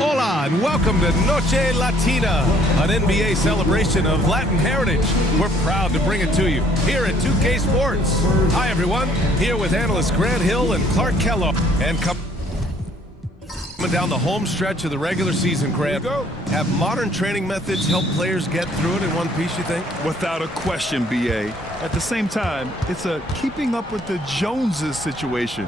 Hola and welcome to Noche Latina, an NBA celebration of Latin heritage. We're proud to bring it to you here at 2K Sports. Hi everyone, here with analysts Grant Hill and Clark Kellogg. And coming down the home stretch of the regular season, Grant, have modern training methods helped players get through it in one piece, you think? Without a question, BA. At the same time, it's a keeping up with the Joneses situation.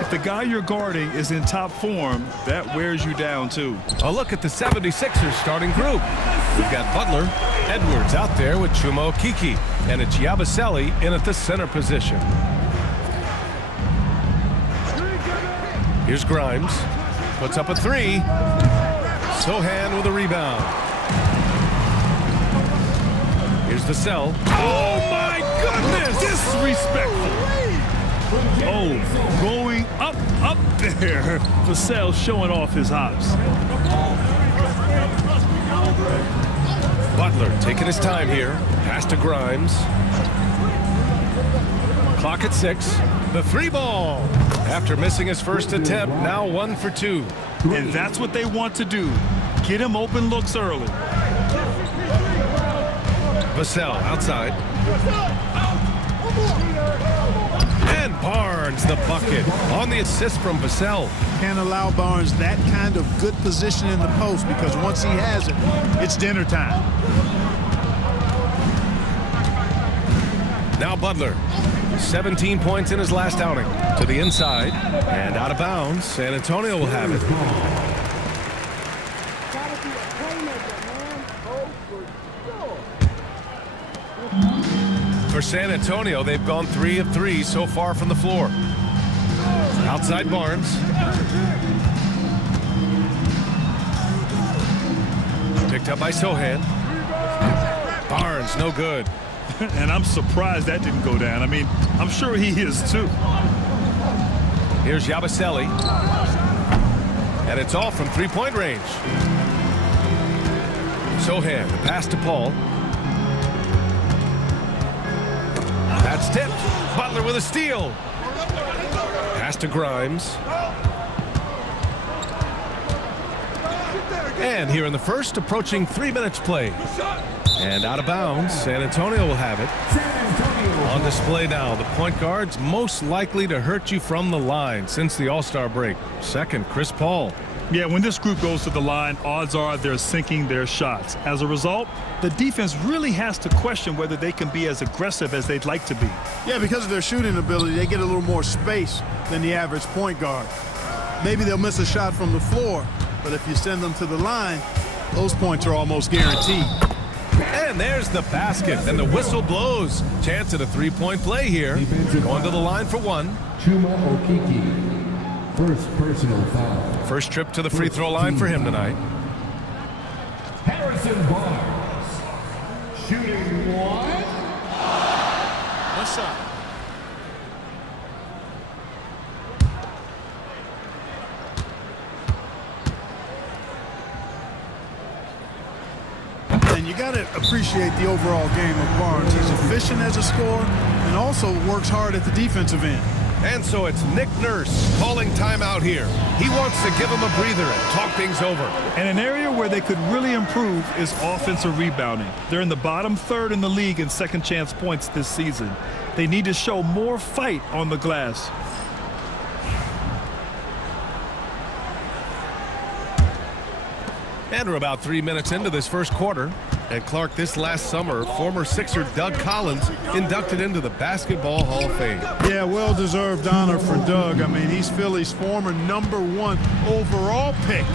If the guy you're guarding is in top form, that wears you down too. A look at the 76ers starting group. We've got Butler, Edwards out there with Chuma Okeke, and it's Yabusele in at the center position. Here's Grimes, puts up a three. Sohan with a rebound. Here's Vassell. Oh my goodness! Disrespectful. Oh, going up there. Vassell showing off his hops. Butler taking his time here. Pass to Grimes. Clock at 6. The three ball. After missing his first attempt, now 1 for 2. And that's what they want to do. Get him open looks early. Vassell outside. And Barnes the bucket on the assist from Vassell. Can't allow Barnes that kind of good position in the post, because once he has it, it's dinner time. Now Butler, 17 points in his last outing. To the inside and out of bounds. San Antonio will have it. For San Antonio, they've gone 3 of 3 so far from the floor. Outside Barnes. Picked up by Sohan. Barnes, no good. And I'm surprised that didn't go down. I mean, I'm sure he is too. Here's Yabusele. And it's all from three-point range. Sohan, the pass to Paul. That's tipped. Butler with a steal. Pass to Grimes. And here in the first, approaching 3 minutes played. And out of bounds, San Antonio will have it. On display now, the point guards most likely to hurt you from the line since the All-Star break. Second, Chris Paul. Yeah, when this group goes to the line, odds are they're sinking their shots. As a result, the defense really has to question whether they can be as aggressive as they'd like to be. Yeah, because of their shooting ability, they get a little more space than the average point guard. Maybe they'll miss a shot from the floor, but if you send them to the line, those points are almost guaranteed. And there's the basket, and the whistle blows. Chance at a three-point play here. Going to the line for one. Chuma Okeke. First personal foul. First trip to the free throw line for him tonight. Harrison Barnes. Shooting one. What's up? And you got to appreciate the overall game of Barnes. He's efficient as a scorer and also works hard at the defensive end. And so it's Nick Nurse calling timeout here. He wants to give him a breather and talk things over. And an area where they could really improve is offensive rebounding. They're in the bottom third in the league in second chance points this season. They need to show more fight on the glass. And we're about 3 minutes into this first quarter. And Clark, this last summer, former Sixer Doug Collins inducted into the Basketball Hall of Fame. Yeah, well-deserved honor for Doug. I mean, he's Philly's former #1 overall pick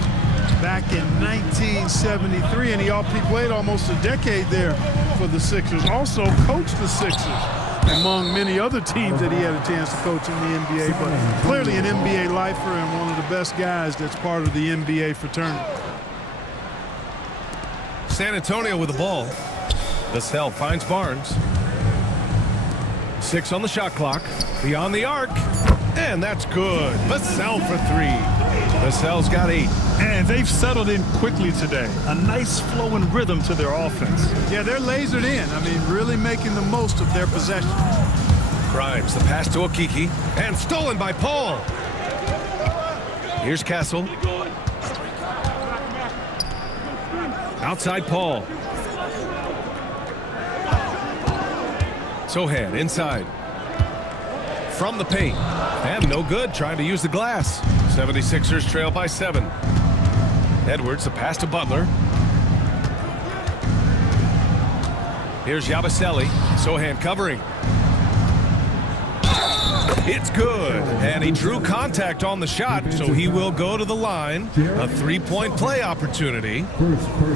back in 1973, and he played almost a decade there for the Sixers. Also coached the Sixers, among many other teams that he had a chance to coach in the NBA, but clearly an NBA lifer and one of the best guys that's part of the NBA fraternity. San Antonio with the ball. Vassell finds Barnes. 6 on the shot clock. Beyond the arc. And that's good. Vassell for 3. Vassell's got 8. And they've settled in quickly today. A nice flowing rhythm to their offense. Yeah, they're lasered in. I mean, really making the most of their possession. Grimes, the pass to Okeke. And stolen by Paul. Here's Castle. Outside Paul. Sohan inside. From the paint. And no good, trying to use the glass. 76ers trail by 7. Edwards, the pass to Butler. Here's Yabusele. Sohan covering. It's good. And he drew contact on the shot, so he will go to the line. A three-point play opportunity.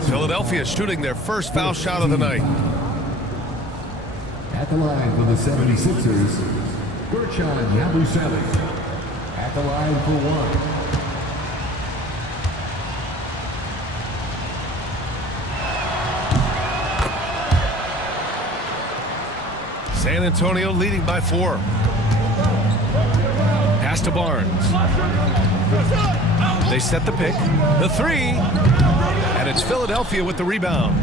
Philadelphia shooting their first foul shot of the night. At the line for the 76ers, Bertrand Yabusele. At the line for one. San Antonio leading by 4. Pass to Barnes. They set the pick. The 3. And it's Philadelphia with the rebound.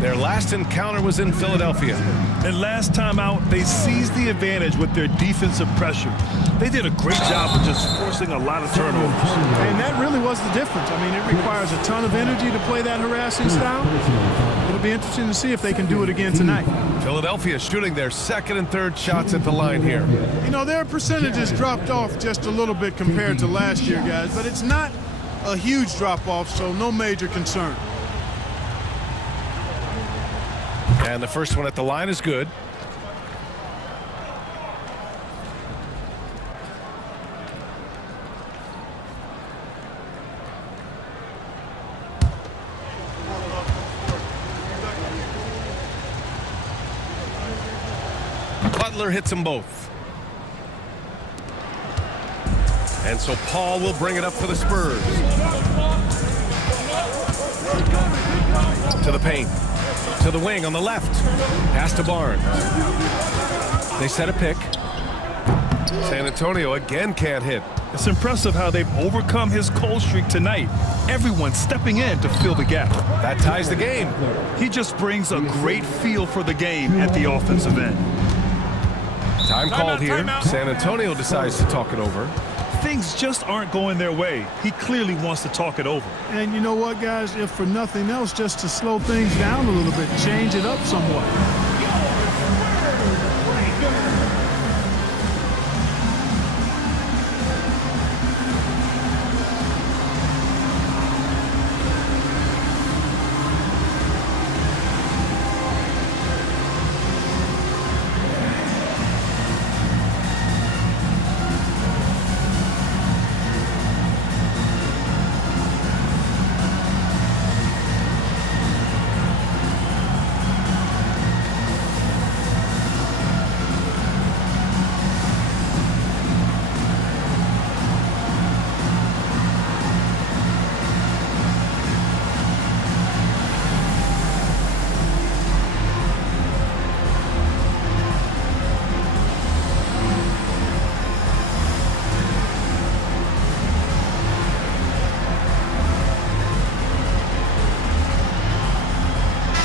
Their last encounter was in Philadelphia. And last time out, they seized the advantage with their defensive pressure. They did a great job of just forcing a lot of turnovers. And that really was the difference. I mean, it requires a ton of energy to play that harassing style. It'll be interesting to see if they can do it again tonight. Philadelphia shooting their second and third shots at the line here. You know, their percentages dropped off just a little bit compared to last year, guys, but it's not a huge drop-off, so no major concern. And the first one at the line is good. Butler hits them both. And so Paul will bring it up for the Spurs. To the paint. To the wing on the left. Pass to Barnes. They set a pick. San Antonio again can't hit. It's impressive how they've overcome his cold streak tonight. Everyone stepping in to fill the gap. That ties the game. He just brings a great feel for the game at the offensive end. Time called here. San Antonio decides to talk it over. Things just aren't going their way. He clearly wants to talk it over. And you know what, guys? If for nothing else, just to slow things down a little bit, change it up somewhat.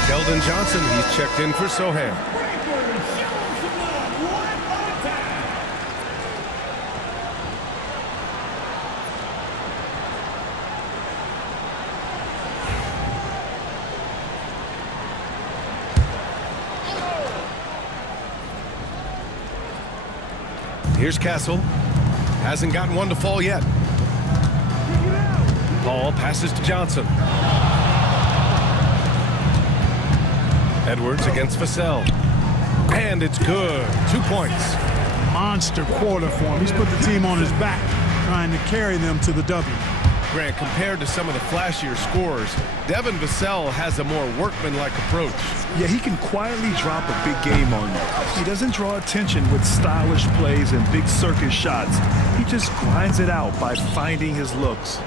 Keldon Johnson, he's checked in for Sohan. Here's Castle. Hasn't gotten one to fall yet. Paul passes to Johnson. Edwards against Vassell. And it's good. 2 points. Monster quarter for him. He's put the team on his back, trying to carry them to the W. Grant, compared to some of the flashier scores, Devin Vassell has a more workmanlike approach. Yeah, he can quietly drop a big game on you. He doesn't draw attention with stylish plays and big circus shots. He just grinds it out by finding his looks.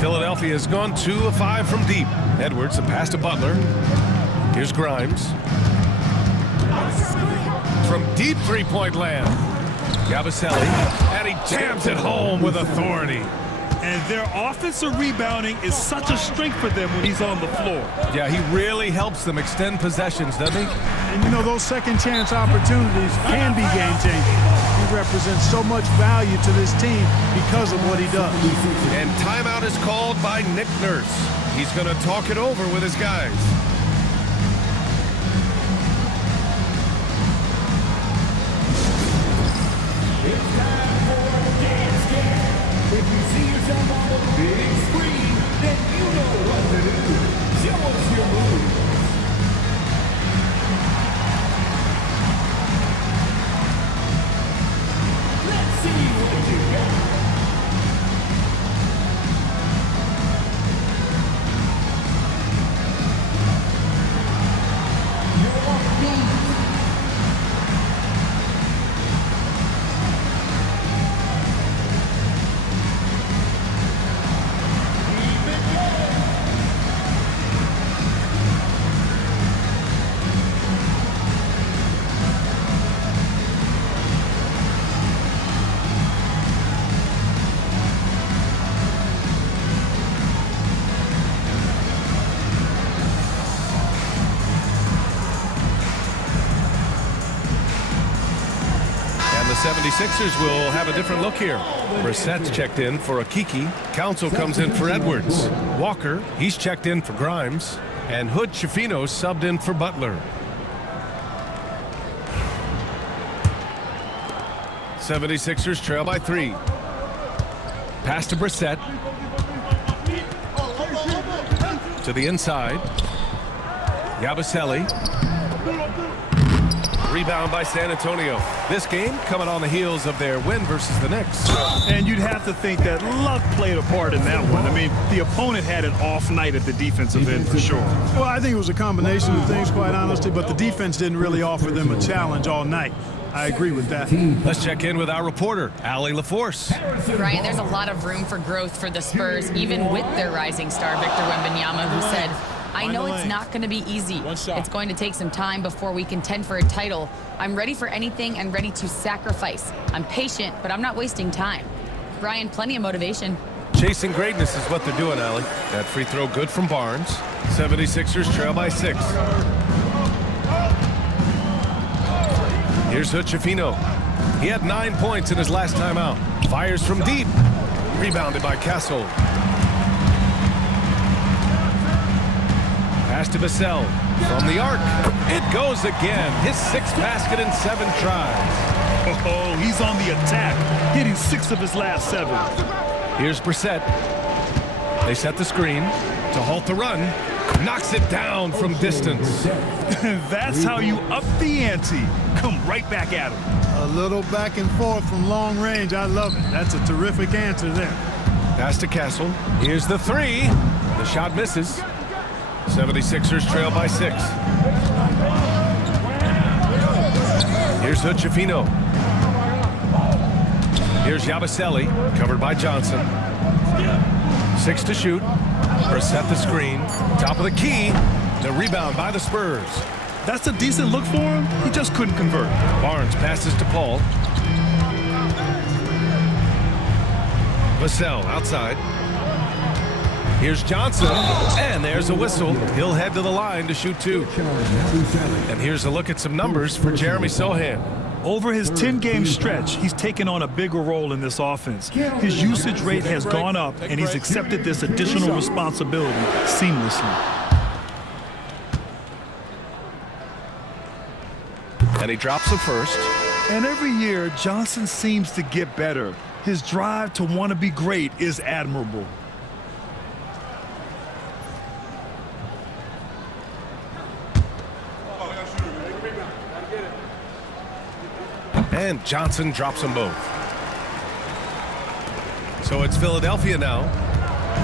Philadelphia has gone 2 of 5 from deep. Edwards, a pass to Butler. Here's Grimes. From deep three-point land. Yabusele, and he jams it home with authority. And their offensive rebounding is such a strength for them when he's on the floor. Yeah, he really helps them extend possessions, doesn't he? And you know, those second chance opportunities can be game-changing. He represents so much value to this team because of what he does. And timeout is called by Nick Nurse. He's going to talk it over with his guys. It's time for Dance Game. If you see yourself on the big screen, then you know what to do. Show us your moves. Let's see what you got. You're on beat. The 76ers will have a different look here. Brissett's checked in for Akiki. Council comes in for Edwards. Walker, he's checked in for Grimes. And Hood Schifino subbed in for Butler. 76ers trail by 3. Pass to Brissett. To the inside. Yabusele. Rebound by San Antonio. This game coming on the heels of their win versus the Knicks. And you'd have to think that luck played a part in that one. I mean, the opponent had an off night at the defensive end for sure. Well, I think it was a combination of things, quite honestly, but the defense didn't really offer them a challenge all night. I agree with that. Let's check in with our reporter, Allie LaForce. Brian, there's a lot of room for growth for the Spurs, even with their rising star, Victor Wembanyama, who said, I know it's not going to be easy. It's going to take some time before we contend for a title. I'm ready for anything and ready to sacrifice. I'm patient, but I'm not wasting time. Brian, plenty of motivation. Chasing greatness is what they're doing, Allie. That free throw good from Barnes. 76ers trail by 6. Here's Hood Schifino. He had 9 points in his last time out. Fires from deep. Rebounded by Castle. Pass to Vassell. From the arc. It goes again. His 6th basket in 7 tries. Oh, he's on the attack, hitting 6 of his last 7. Here's Brissett. They set the screen to halt the run. Knocks it down from distance. That's how you up the ante. Come right back at him. A little back and forth from long range. I love it. That's a terrific answer there. Pass to Castle. Here's the 3. The shot misses. 76ers trail by 6. Here's Hood Schifino. Here's Yabusele, covered by Johnson. 6 to shoot. Brissett the screen. Top of the key. The rebound by the Spurs. That's a decent look for him. He just couldn't convert. Barnes passes to Paul. Vassell outside. Here's Johnson, and there's a whistle. He'll head to the line to shoot 2. And here's a look at some numbers for Jeremy Sohan. Over his 10-game stretch, he's taken on a bigger role in this offense. His usage rate has gone up, and he's accepted this additional responsibility seamlessly. And he drops the first. And every year, Johnson seems to get better. His drive to want to be great is admirable. And Johnson drops them both. So it's Philadelphia now.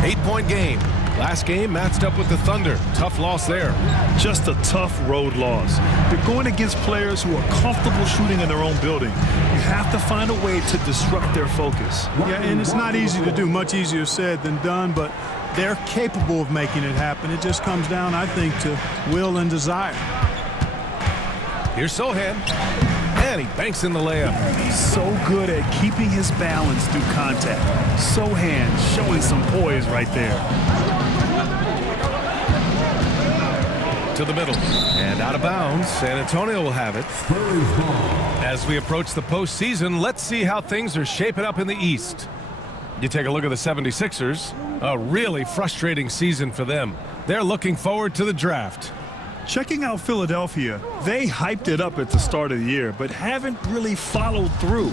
8-point game. Last game matched up with the Thunder. Tough loss there. Just a tough road loss. They're going against players who are comfortable shooting in their own building. You have to find a way to disrupt their focus. Yeah, and it's not easy to do. Much easier said than done, but they're capable of making it happen. It just comes down, I think, to will and desire. Here's Sohan. And he banks in the layup. So good at keeping his balance through contact. Sohan showing some poise right there. To the middle. And out of bounds. San Antonio will have it. As we approach the postseason, let's see how things are shaping up in the East. You take a look at the 76ers. A really frustrating season for them. They're looking forward to the draft. Checking out Philadelphia, they hyped it up at the start of the year, but haven't really followed through.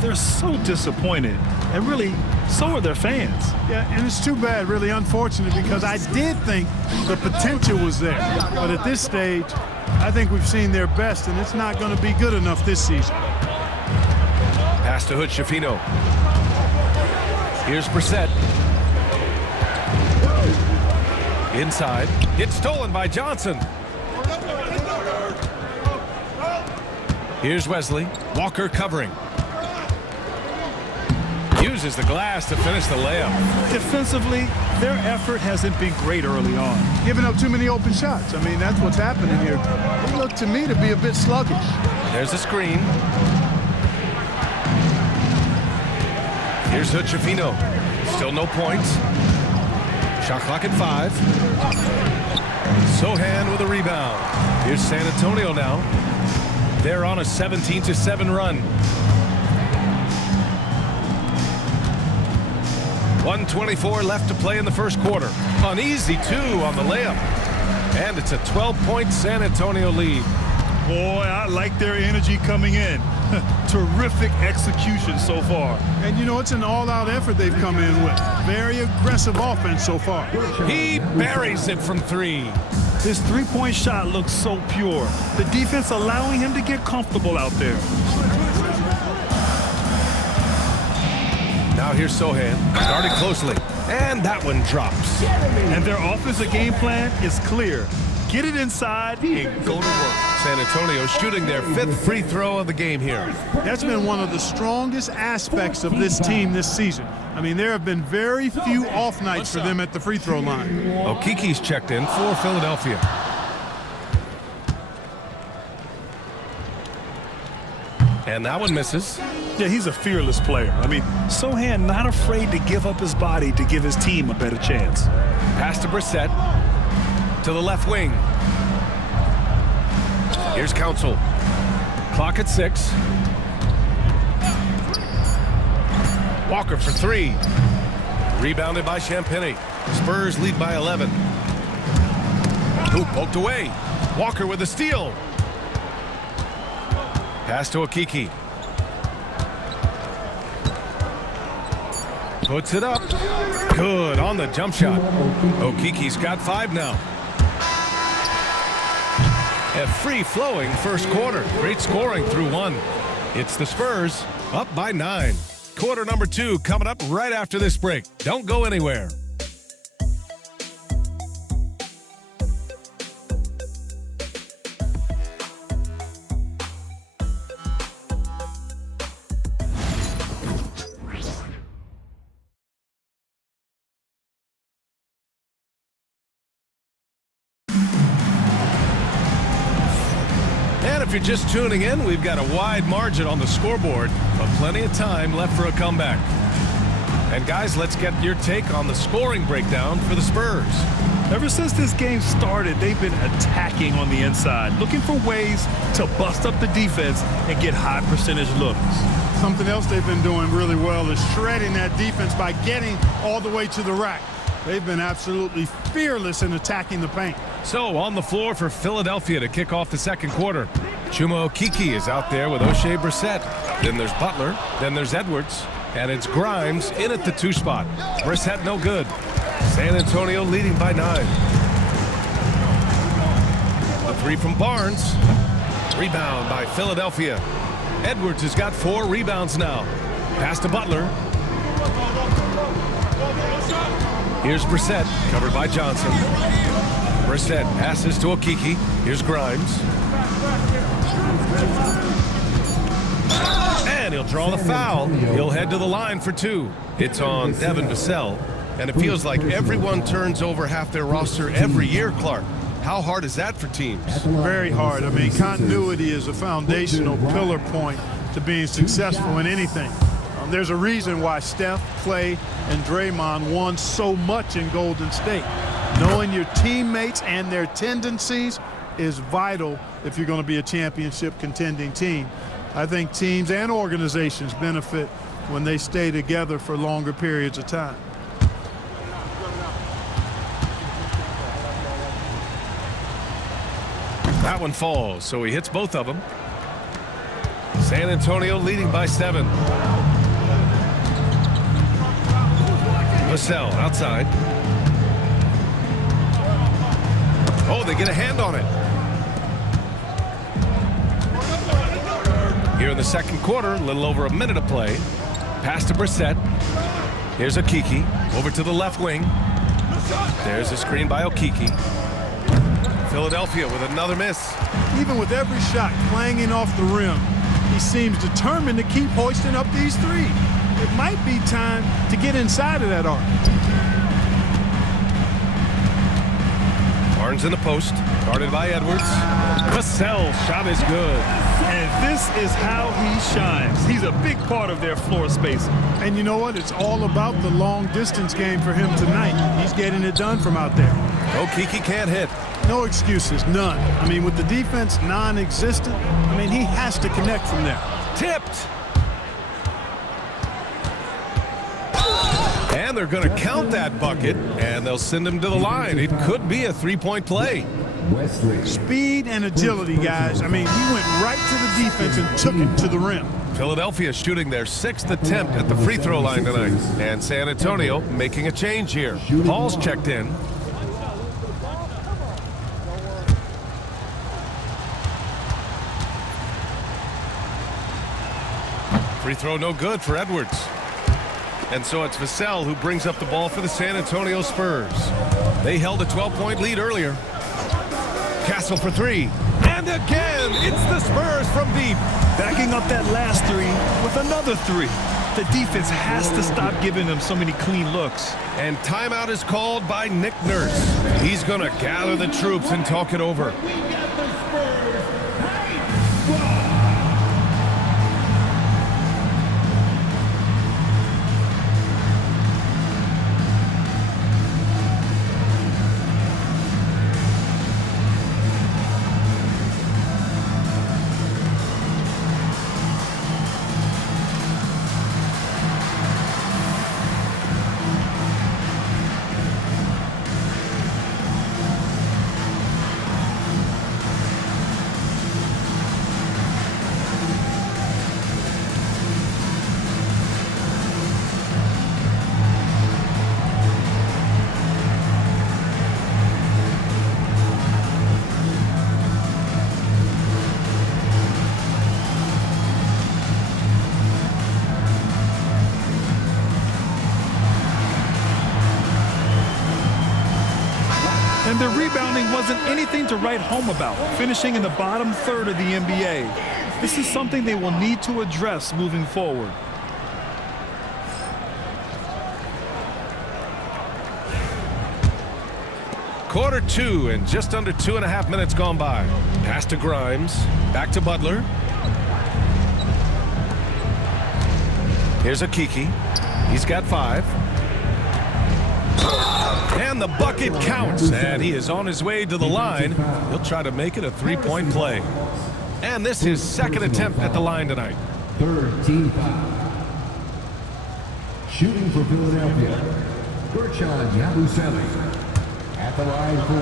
They're so disappointed, and really, so are their fans. Yeah, and it's too bad, really unfortunate, because I did think the potential was there. But at this stage, I think we've seen their best, and it's not going to be good enough this season. Pass to Hood Schifino. Here's Brissett. Inside. It's stolen by Johnson. Here's Wesley. Walker covering. Uses the glass to finish the layup. Defensively, their effort hasn't been great early on. Giving up too many open shots. I mean, that's what's happening here. They look to me to be a bit sluggish. There's a screen. Here's Hood Schifino. Still no points. Shot clock at 5. Sohan with a rebound. Here's San Antonio now. They're on a 17-7 run. 1:24 left to play in the first quarter. An easy 2 on the layup. And it's a 12-point San Antonio lead. Boy, I like their energy coming in. Terrific execution so far. And, you know, it's an all-out effort they've come in with. Very aggressive offense so far. He buries it from 3. His three-point shot looks so pure. The defense allowing him to get comfortable out there. Now here's Sohan, starting closely, and that one drops. And their offensive game plan is clear. Get it inside and go to work. San Antonio shooting their 5th free throw of the game here. That's been one of the strongest aspects of this team this season. I mean, there have been very few off nights for them at the free throw line. Okiki's checked in for Philadelphia. And that one misses. Yeah, he's a fearless player. I mean, Sohan not afraid to give up his body to give his team a better chance. Pass to Brissett. To the left wing. Here's Council. Clock at 6. Walker for 3. Rebounded by Champagny. Spurs lead by 11. Hoop poked away. Walker with a steal. Pass to Okiki. Puts it up. Good on the jump shot. Okiki's got 5 now. A free-flowing first quarter. Great scoring through 1. It's the Spurs up by 9. Quarter number 2 coming up right after this break. Don't go anywhere. If you're just tuning in, we've got a wide margin on the scoreboard, but plenty of time left for a comeback. And guys, let's get your take on the scoring breakdown for the Spurs. Ever since this game started, they've been attacking on the inside, looking for ways to bust up the defense and get high percentage looks. Something else they've been doing really well is shredding that defense by getting all the way to the rack. They've been absolutely fearless in attacking the paint. So on the floor for Philadelphia to kick off the second quarter. Chuma Okiki is out there with O'Shea Brissett. Then there's Butler. Then there's Edwards. And it's Grimes in at the 2 spot. Brissett no good. San Antonio leading by 9. The 3 from Barnes. Rebound by Philadelphia. Edwards has got 4 rebounds now. Pass to Butler. Here's Brissett, covered by Johnson. Brissett passes to Okiki. Here's Grimes. And he'll draw the foul. He'll head to the line for 2. It's on Devin Vassell. And it feels like everyone turns over half their roster every year, Clark. How hard is that for teams? Very hard. I mean, continuity is a foundational pillar point to being successful in anything. There's a reason why Steph, Clay, and Draymond won so much in Golden State. Knowing your teammates and their tendencies is vital if you're going to be a championship contending team. I think teams and organizations benefit when they stay together for longer periods of time. That one falls, so he hits both of them. San Antonio leading by 7. Vassell outside. Oh, they get a hand on it. Here in the second quarter, a little over a minute of play. Pass to Brissett. Here's Okiki. Over to the left wing. There's a screen by Okiki. Philadelphia with another miss. Even with every shot clanging off the rim, he seems determined to keep hoisting up these threes. It might be time to get inside of that arc. Barnes in the post, guarded by Edwards. Vassell shot is good. And this is how he shines. He's a big part of their floor spacing. And you know what? It's all about the long distance game for him tonight. He's getting it done from out there. Okiki can't hit. No excuses, none. I mean, with the defense non-existent, I mean, he has to connect from there. Tipped. And they're going to count that bucket, and they'll send him to the line. It could be a three-point play. Speed and agility, guys. I mean, he went right to the defense and took it to the rim. Philadelphia shooting their 6th attempt at the free throw line tonight. And San Antonio making a change here. Paul's checked in. Free throw no good for Edwards. And so it's Vassell who brings up the ball for the San Antonio Spurs. They held a 12-point lead earlier. Castle for 3. And again, it's the Spurs from deep. Backing up that last 3 with another 3. The defense has to stop giving them so many clean looks. And timeout is called by Nick Nurse. He's going to gather the troops and talk it over. And their rebounding wasn't anything to write home about, finishing in the bottom third of the NBA. This is something they will need to address moving forward. Quarter 2 and just under 2.5 minutes gone by. Pass to Grimes. Back to Butler. Here's Okiki. He's got 5. And the bucket counts. And he is on his way to the line. He'll try to make it a 3-point play. And this is his 2nd attempt at the line tonight. 3rd team foul. Shooting for Philadelphia, Bertrand Yabusele at the line for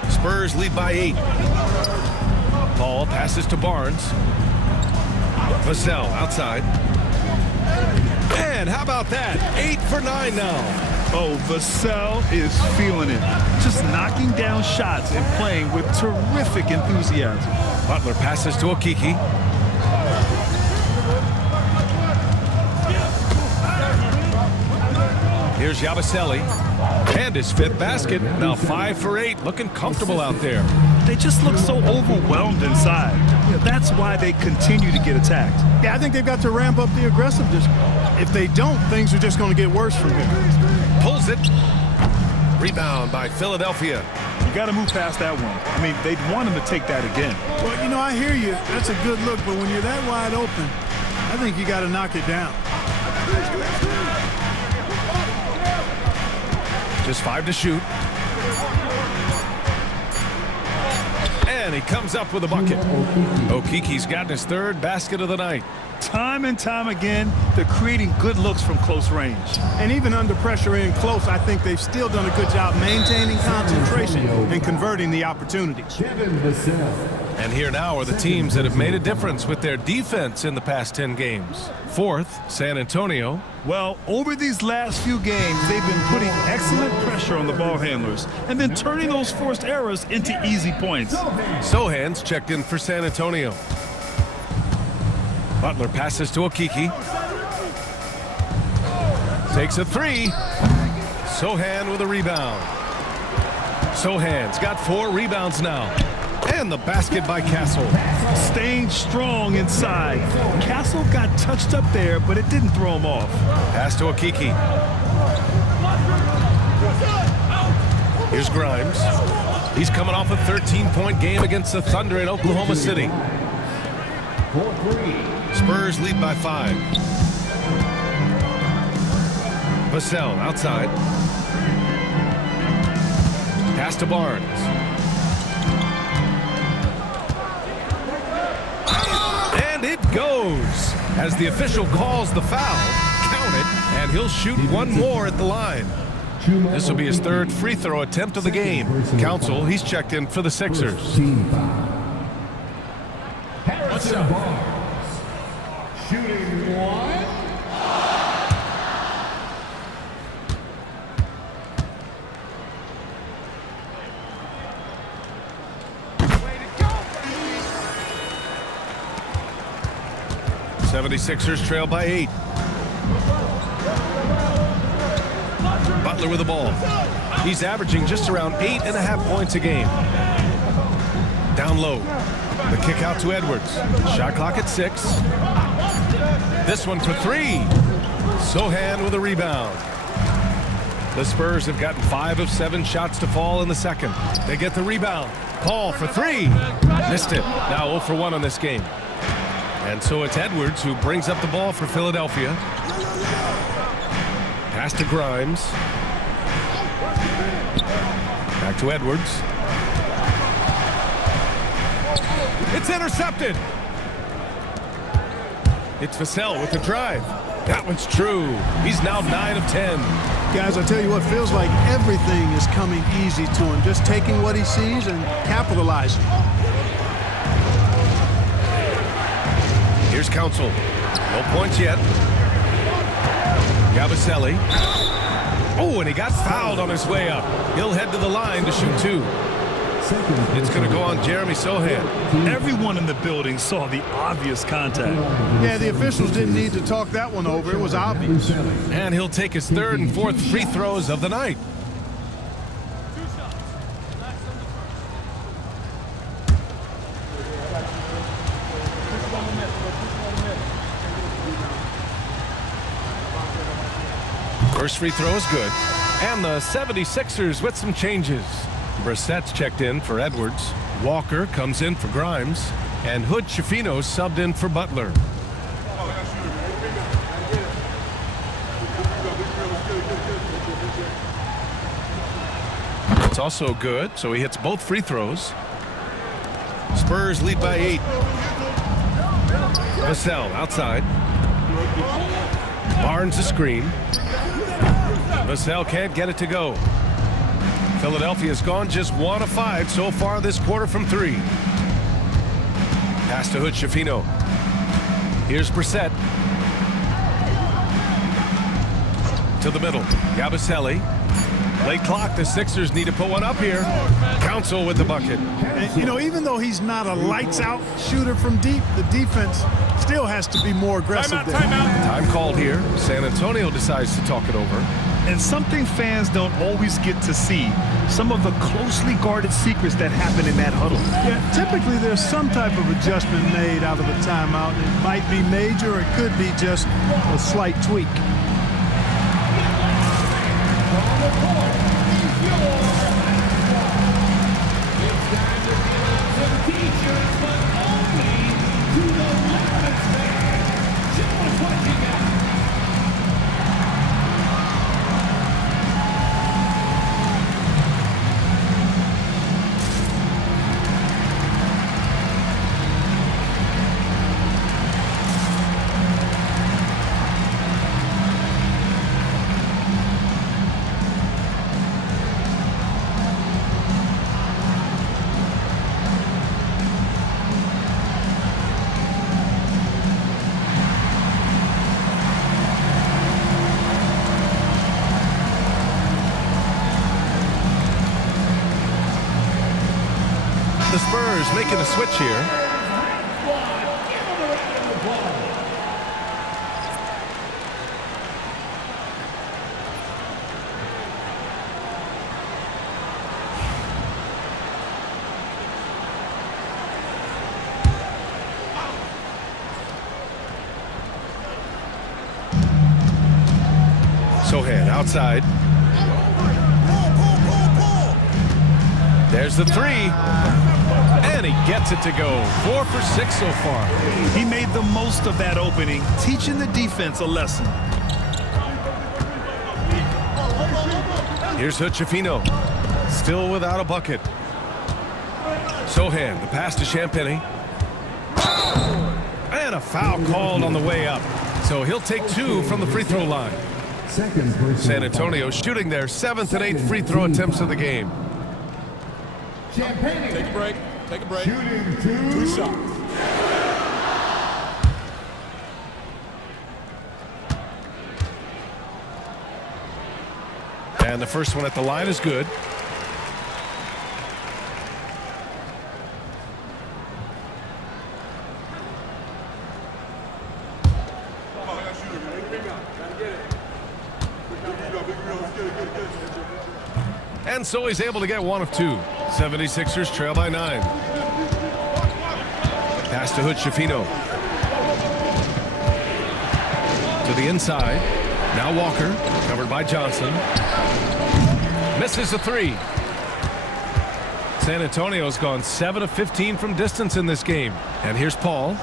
1. Spurs lead by 8. Paul passes to Barnes. Vassell outside. And how about that? 8 for 9 now. Oh, Vassell is feeling it. Just knocking down shots and playing with terrific enthusiasm. Butler passes to Okiki. Here's Yabusele. And his 5th basket. Now 5 for 8. Looking comfortable out there. They just look so overwhelmed inside. Yeah, that's why they continue to get attacked. Yeah, I think they've got to ramp up the aggressiveness. If they don't, things are just going to get worse from here. Pulls it. Rebound by Philadelphia. You got to move past that one. I mean, they'd want him to take that again. Well, you know, I hear you. That's a good look, but when you're that wide open, I think you got to knock it down. Just 5 to shoot. And he comes up with a bucket. Okiki's gotten his third basket of the night. Time and time again, they're creating good looks from close range. And even under pressure in close, I think they've still done a good job maintaining concentration and converting the opportunities. And here now are the teams that have made a difference with their defense in the past 10 games. Fourth, San Antonio. Well, over these last few games, they've been putting excellent pressure on the ball handlers and then turning those forced errors into easy points. Sohan's checked in for San Antonio. Butler passes to Okiki. Takes a three. Sohan with a rebound. Sohan's got 4 rebounds now. And the basket by Castle. Staying strong inside. Castle got touched up there, but it didn't throw him off. Pass to Okiki. Here's Grimes. He's coming off a 13-point game against the Thunder in Oklahoma City. Spurs lead by 5. Vassell outside. Pass to Barnes. And it goes as the official calls the foul. Count it, and he'll shoot one more at the line. This will be his 3rd free throw attempt of the game. Council, he's checked in for the Sixers. What's up? Shooting 1. Way to go, 76ers trail by 8. Butler with the ball. He's averaging just around 8.5 points a game. Down low. The kick out to Edwards. Shot clock at 6. This one for 3. Sohan with a rebound. The Spurs have gotten 5 of 7 shots to fall in the second. They get the rebound. Paul for 3. Missed it. Now 0 for 1 on this game. And so it's Edwards who brings up the ball for Philadelphia. Pass to Grimes. Back to Edwards. It's intercepted. It's Vassell with the drive. That one's true. He's now 9 of 10. Guys, I tell you what, feels like everything is coming easy to him. Just taking what he sees and capitalizing. Here's Council. No points yet. Yabusele. Oh, and he got fouled on his way up. He'll head to the line to shoot 2. It's going to go on Jeremy Sohan. Everyone in the building saw the obvious contact. Yeah, the officials didn't need to talk that one over. It was obvious. And he'll take his 3rd and 4th free throws of the night. First free throw is good. And the 76ers with some changes. Brissett's checked in for Edwards. Walker comes in for Grimes. And Hood Schifino subbed in for Butler. It's also good, so he hits both free throws. Spurs lead by 8. Vassell outside. Barnes the screen. Vassell can't get it to go. Philadelphia's gone just 1 of 5 so far this quarter from 3. Pass to Hood Schifino. Here's Brissett. To the middle. Yabusele. Late clock. The Sixers need to put one up here. Council with the bucket. And, you know, even though he's not a lights-out shooter from deep, the defense still has to be more aggressive. Time called here. San Antonio decides to talk it over. And something fans don't always get to see, some of the closely guarded secrets that happen in that huddle. Yeah, typically there's some type of adjustment made out of a timeout. It might be major, or it could be just a slight tweak. 76ers making a switch here. Sohan outside. There's the three. And he gets it to go. 4 for 6 so far. He made the most of that opening, teaching the defense a lesson. Here's Hood-Schifino. Still without a bucket. Sohan, the pass to Champagny. And a foul called on the way up. So he'll take 2 from the free throw line. San Antonio shooting their 7th and 8th free throw attempts of the game. Champagne. Take a break. Take a break. Shooting 2 shots. And the first one at the line is good. And so he's able to get 1 of 2. 76ers trail by 9. Pass to Hood-Schifino. To the inside. Now Walker, covered by Johnson. Misses a 3. San Antonio's gone 7 of 15 from distance in this game. And here's Paul.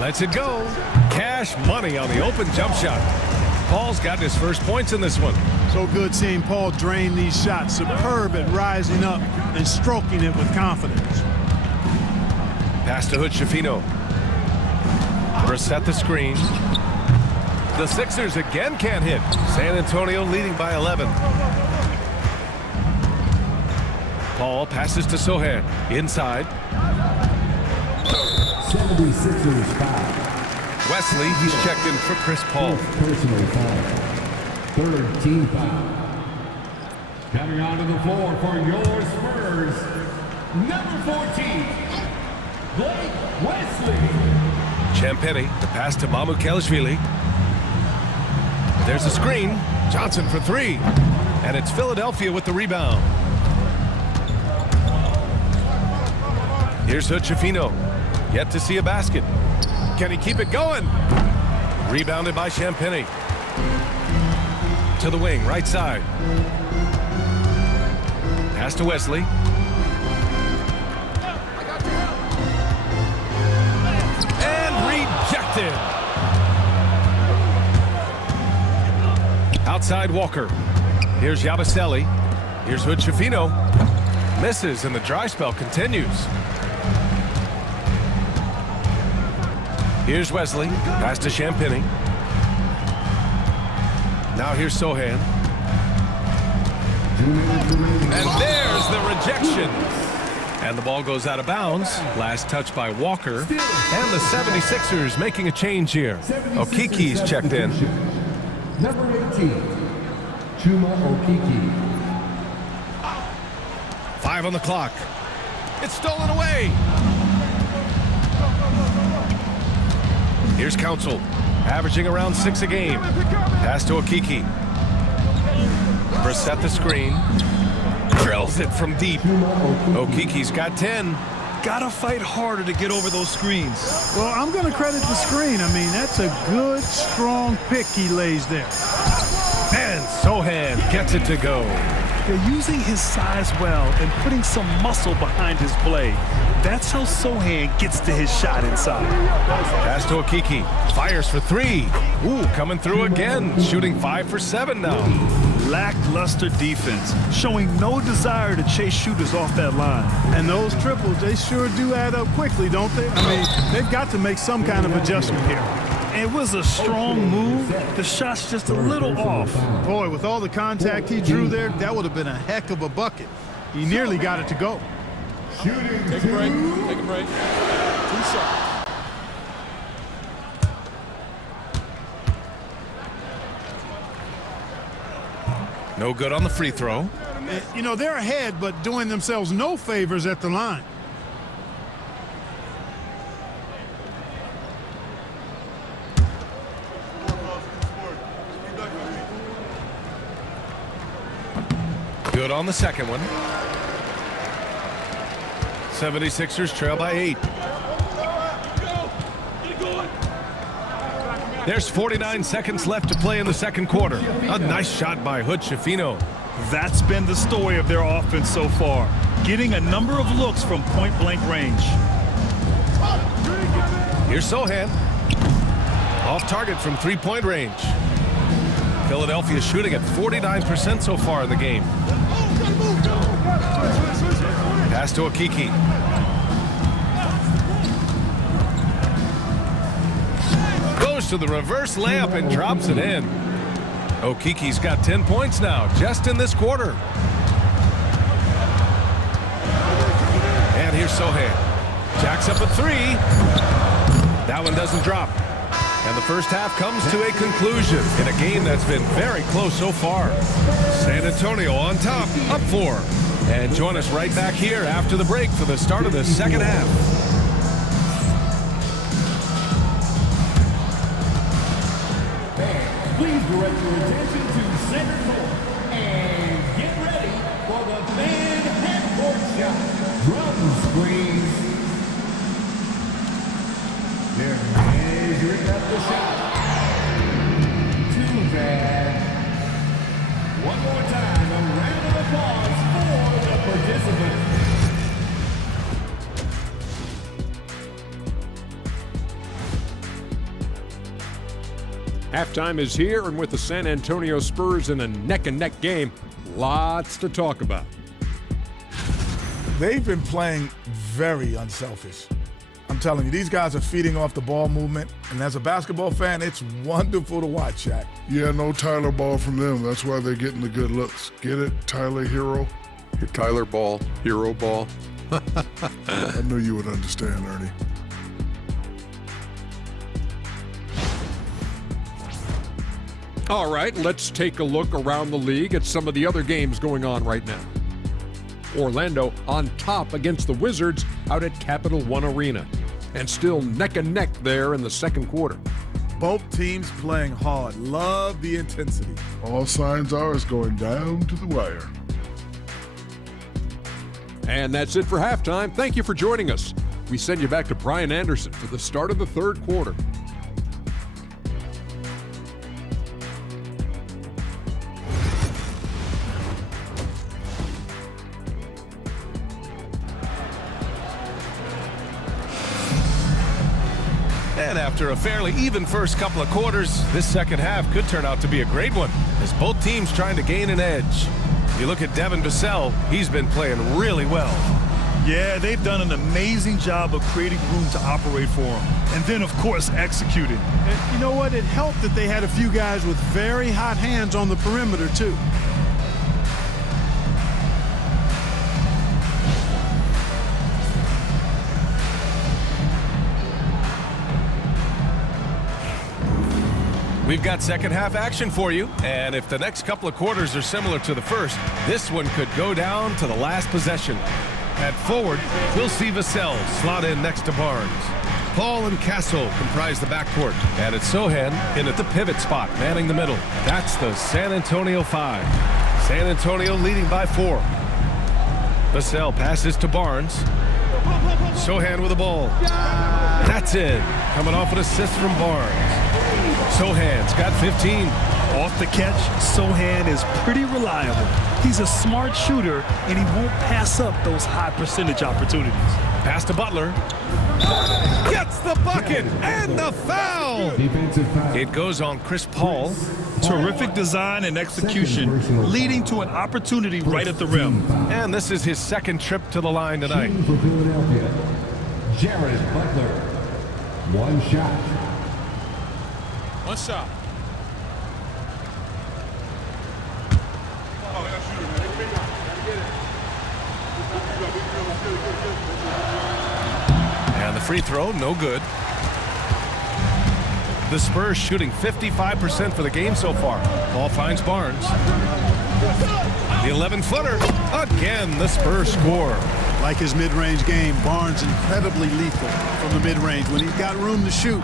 Lets it go. Cash money on the open jump shot. Paul's gotten his first points in this one. So good seeing Paul drain these shots. Superb at rising up and stroking it with confidence. Pass to Hood-Schifino. Reset the screen. The Sixers again can't hit. San Antonio leading by 11. Paul passes to Sohan. Inside. 76ers foul. Wesley, he's checked in for Chris Paul. Personal foul. 3rd team foul. Coming onto the floor for your Spurs, number 14, Blake Wesley. Champagny, the pass to Mamukelashvili. There's a screen. Johnson for 3. And it's Philadelphia with the rebound. Here's Hood-Schifino. Yet to see a basket. Can he keep it going? Rebounded by Champagny. To the wing, right side. Pass to Wesley. And rejected. Outside Walker. Here's Yabusele. Here's Hood-Schifino. Misses, and the dry spell continues. Here's Wesley. Pass to Champagny. Now here's Sohan. And there's the rejection. And the ball goes out of bounds. Last touch by Walker. And the 76ers making a change here. Okiki's checked in. Number 18, Chuma Okiki. 5 on the clock. It's stolen away. Here's Council, averaging around 6 a game. Pass to Okiki. Reset the screen. Drills it from deep. Okiki's got 10. Gotta fight harder to get over those screens. Well, I'm going to credit the screen. I mean, that's a good, strong pick he lays there. And Sohan gets it to go. They're using his size well and putting some muscle behind his play. That's how Sohan gets to his shot inside. Pass to Okiki. Fires for 3. Ooh, coming through again. Shooting 5 for 7 now. Lackluster defense, showing no desire to chase shooters off that line. And those triples, they sure do add up quickly, don't they? I mean, they've got to make some kind of adjustment here. It was a strong move. The shot's just a little off. Boy, with all the contact he drew there, that would have been a heck of a bucket. He nearly got it to go. Shooting Take a break. Take a break. 2 shots. No good on the free throw. You know, they're ahead, but doing themselves no favors at the line. Good on the second one. 76ers trail by 8. There's 49 seconds left to play in the second quarter. A nice shot by Hood Schifino. That's been the story of their offense so far, getting a number of looks from point-blank range. Here's Sohan. Off target from three-point range. Philadelphia shooting at 49% so far in the game. Pass to Okiki. Goes to the reverse layup and drops it in. Okiki's got 10 points now, just in this quarter. And here's Sohan. Jacks up a three. That one doesn't drop. And the first half comes to a conclusion in a game that's been very close so far. San Antonio on top, up 4. And join us right back here after the break for the start of the second half. Please direct your attention to center court and get ready for the fan half-court shot. Drum screens. They're measuring up the shot. Too bad. One more time, a round of applause for the participants. Halftime is here, and with the San Antonio Spurs in a neck-and-neck game, lots to talk about. They've been playing very unselfish. I'm telling you, these guys are feeding off the ball movement, and as a basketball fan, it's wonderful to watch, Shaq. Yeah, no Tyler Ball from them. That's why they're getting the good looks. Get it? Tyler Hero? Tyler Ball, Hero Ball. I knew you would understand, Ernie. All right, let's take a look around the league at some of the other games going on right now. Orlando on top against the Wizards out at Capital One Arena, and still neck and neck there in the second quarter. Both teams playing hard. Love the intensity. All signs are it's going down to the wire. And that's it for halftime. Thank you for joining us. We send you back to Brian Anderson for the start of the third quarter. And after a fairly even first couple of quarters, this second half could turn out to be a great one, as both teams trying to gain an edge. You look at Devin Vassell, he's been playing really well. Yeah, they've done an amazing job of creating room to operate for him. And then, of course, executing. And you know what? It helped that they had a few guys with very hot hands on the perimeter, too. We've got second half action for you, and if the next couple of quarters are similar to the first, this one could go down to the last possession. At forward, we'll see Vassell slot in next to Barnes. Paul and Castle comprise the backcourt, and it's Sohan in at the pivot spot, manning the middle. That's the San Antonio 5. San Antonio leading by 4. Vassell passes to Barnes. Sohan with the ball. That's in. Coming off an assist from Barnes. Sohan's got 15. Off the catch, Sohan is pretty reliable. He's a smart shooter, and he won't pass up those high percentage opportunities. Pass to Butler. Gets the bucket and the foul. It goes on Chris Paul. Terrific design and execution, leading to an opportunity right at the rim. And this is his second trip to the line tonight. For Philadelphia, Jared Butler. One shot. One shot. And the free throw, no good. The Spurs shooting 55% for the game so far. Ball finds Barnes. The 11-footer. Again, the Spurs score. Like his mid-range game, Barnes incredibly lethal from the mid-range. When he's got room to shoot,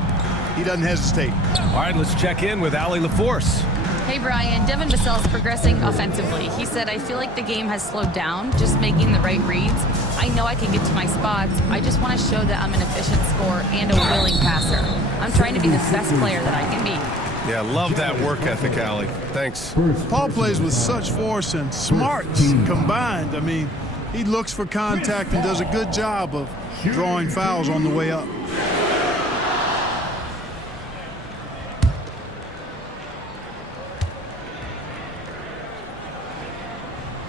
he doesn't hesitate. All right, let's check in with Allie LaForce. Hey, Brian. Devin Vassell's progressing offensively. He said, I feel like the game has slowed down, just making the right reads. I know I can get to my spots. I just want to show that I'm an efficient scorer and a willing passer. I'm trying to be the best player that I can be. Yeah, love that work ethic, Allie. Thanks. Paul plays with such force and smarts combined. I mean, he looks for contact and does a good job of drawing fouls on the way up.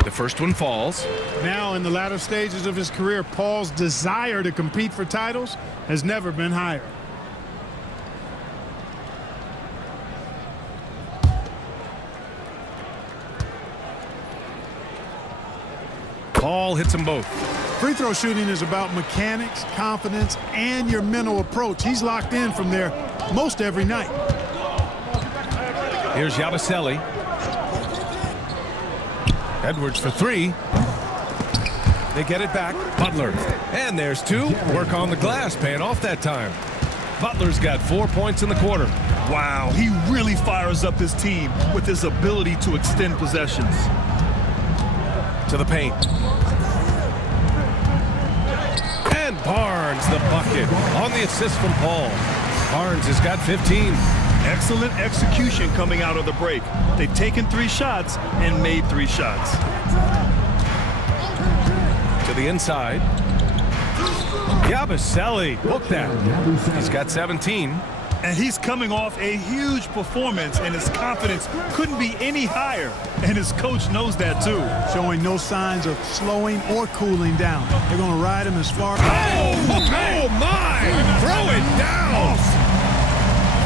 The first one falls. Now, in the latter stages of his career, Paul's desire to compete for titles has never been higher. Paul hits them both. Free throw shooting is about mechanics, confidence, and your mental approach. He's locked in from there most every night. Here's Yabusele. Edwards for three. They get it back. Butler. And there's two. Work on the glass, paying off that time. Butler's got 4 points in the quarter. Wow, he really fires up his team with his ability to extend possessions. To the paint. And Barnes, the bucket, on the assist from Paul. Barnes has got 15. Excellent execution coming out of the break. They've taken 3 shots and made 3 shots. To the inside. Yabusele, book that. He's got 17. And he's coming off a huge performance, and his confidence couldn't be any higher. And his coach knows that too. Showing no signs of slowing or cooling down. They're going to ride him as far. Oh my! Throw it down!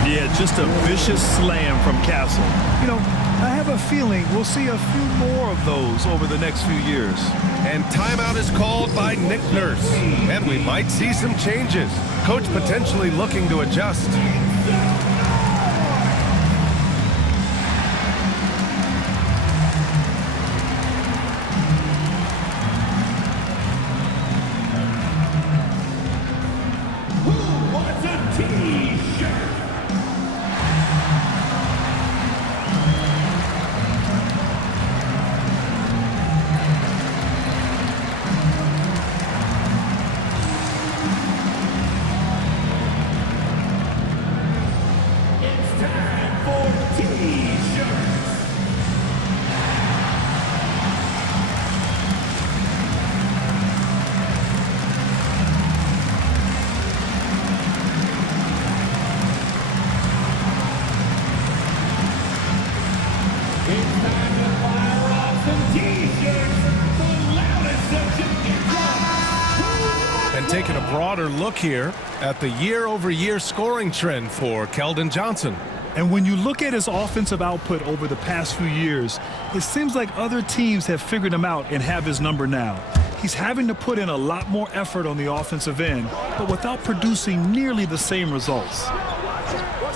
Yeah, just a vicious slam from Castle. You know, I have a feeling we'll see a few more of those over the next few years. And timeout is called by Nick Nurse. And we might see some changes. Coach potentially looking to adjust. Who wants a T-shirt? It's time for T-shirts. It's time to fire off some T-shirts. The loudest section gets up. And taking a broader look here at the year-over-year scoring trend for Keldon Johnson. And when you look at his offensive output over the past few years, it seems like other teams have figured him out and have his number now. He's having to put in a lot more effort on the offensive end, but without producing nearly the same results.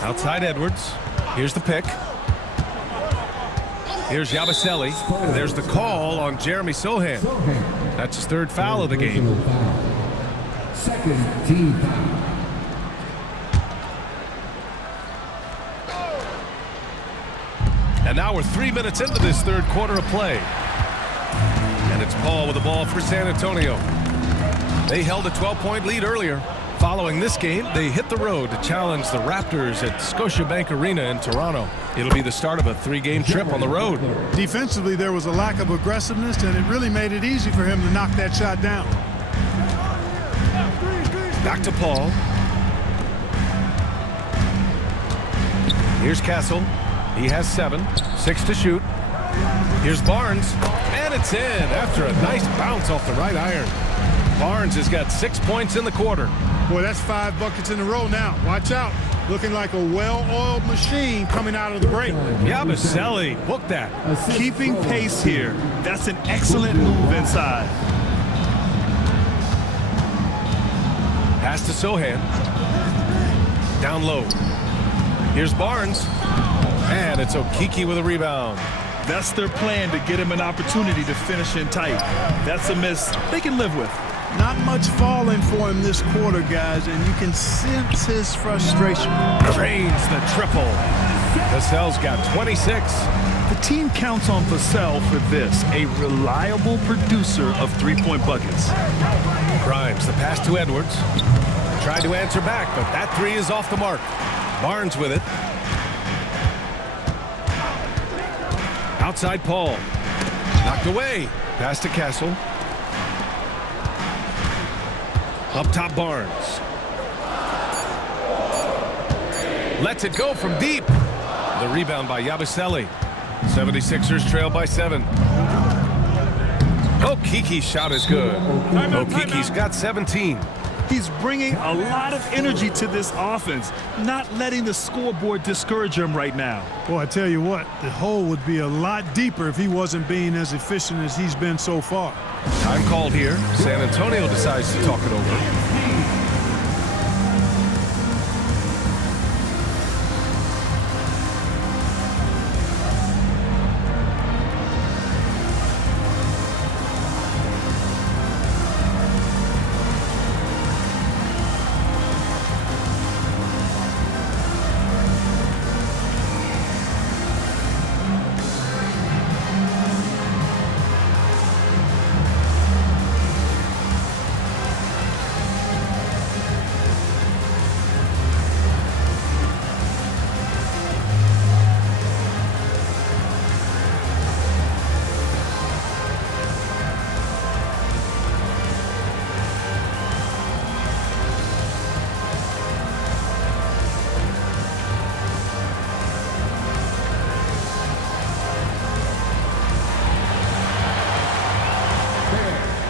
Outside Edwards. Here's the pick. Here's Yabusele. And there's the call on Jeremy Sohan. That's his 3rd foul of the game. Second team foul. And now we're 3 minutes into this 3rd quarter of play. And it's Paul with the ball for San Antonio. They held a 12-point lead earlier. Following this game, they hit the road to challenge the Raptors at Scotiabank Arena in Toronto. It'll be the start of a 3-game trip on the road. Defensively, there was a lack of aggressiveness, and it really made it easy for him to knock that shot down. Back to Paul. Here's Castle. He has 7. 6 to shoot. Here's Barnes. And it's in after a nice bounce off the right iron. Barnes has got 6 points in the quarter. Boy, that's 5 buckets in a row now. Watch out. Looking like a well-oiled machine coming out of the break. Yabusele, book that. Keeping pace here. That's an excellent move inside. Pass to Sohan. Down low. Here's Barnes. And it's Okeke with a rebound. That's their plan to get him an opportunity to finish in tight. That's a miss they can live with. Not much falling for him this quarter, guys, and you can sense his frustration. Drains the triple. Vassell's got 26. The team counts on Vassell for this, a reliable producer of three-point buckets. Grimes, the pass to Edwards. Tried to answer back, but that three is off the mark. Barnes with it. Outside Paul. Knocked away. Pass to Castle. Up top Barnes. Lets it go from deep. The rebound by Yabusele. 76ers trail by 7. Okeke's shot is good. Okeke's got 17. He's bringing a lot of energy to this offense, not letting the scoreboard discourage him right now. Boy, I tell you what, the hole would be a lot deeper if he wasn't being as efficient as he's been so far. Time called here. San Antonio decides to talk it over.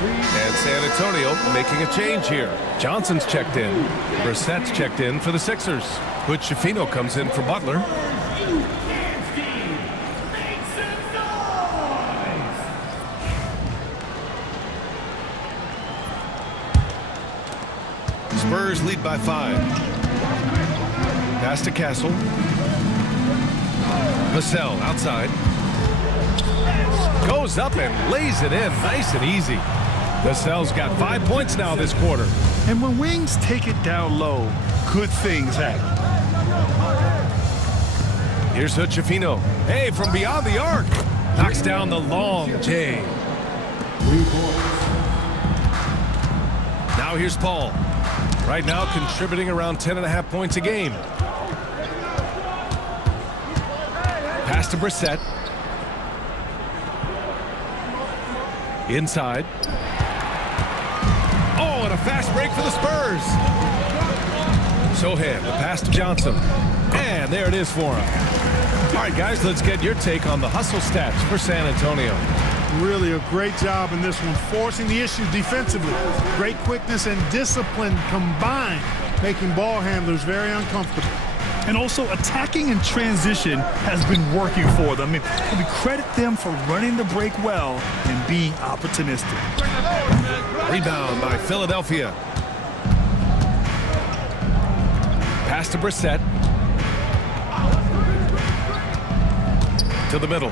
And San Antonio making a change here. Johnson's checked in. Brissett's checked in for the Sixers. Schifino comes in for Butler. Spurs lead by 5. Pass to Castle. Vassell outside. Goes up and lays it in nice and easy. Vassell's got 5 points now this quarter. And when wings take it down low, good things happen. Here's Schifino. Hey, from beyond the arc. Knocks down the long J. Now here's Paul. Right now contributing around 10.5 points a game. Pass to Brissett. Inside. Oh, and a fast break for the Spurs. Sohan, the pass to Johnson. And there it is for him. All right, guys, let's get your take on the hustle stats for San Antonio. Really a great job in this one, forcing the issue defensively. Great quickness and discipline combined, making ball handlers very uncomfortable. And also attacking in transition has been working for them. I mean, we credit them for running the break well and being opportunistic. Rebound by Philadelphia. Pass to Brissett. To the middle.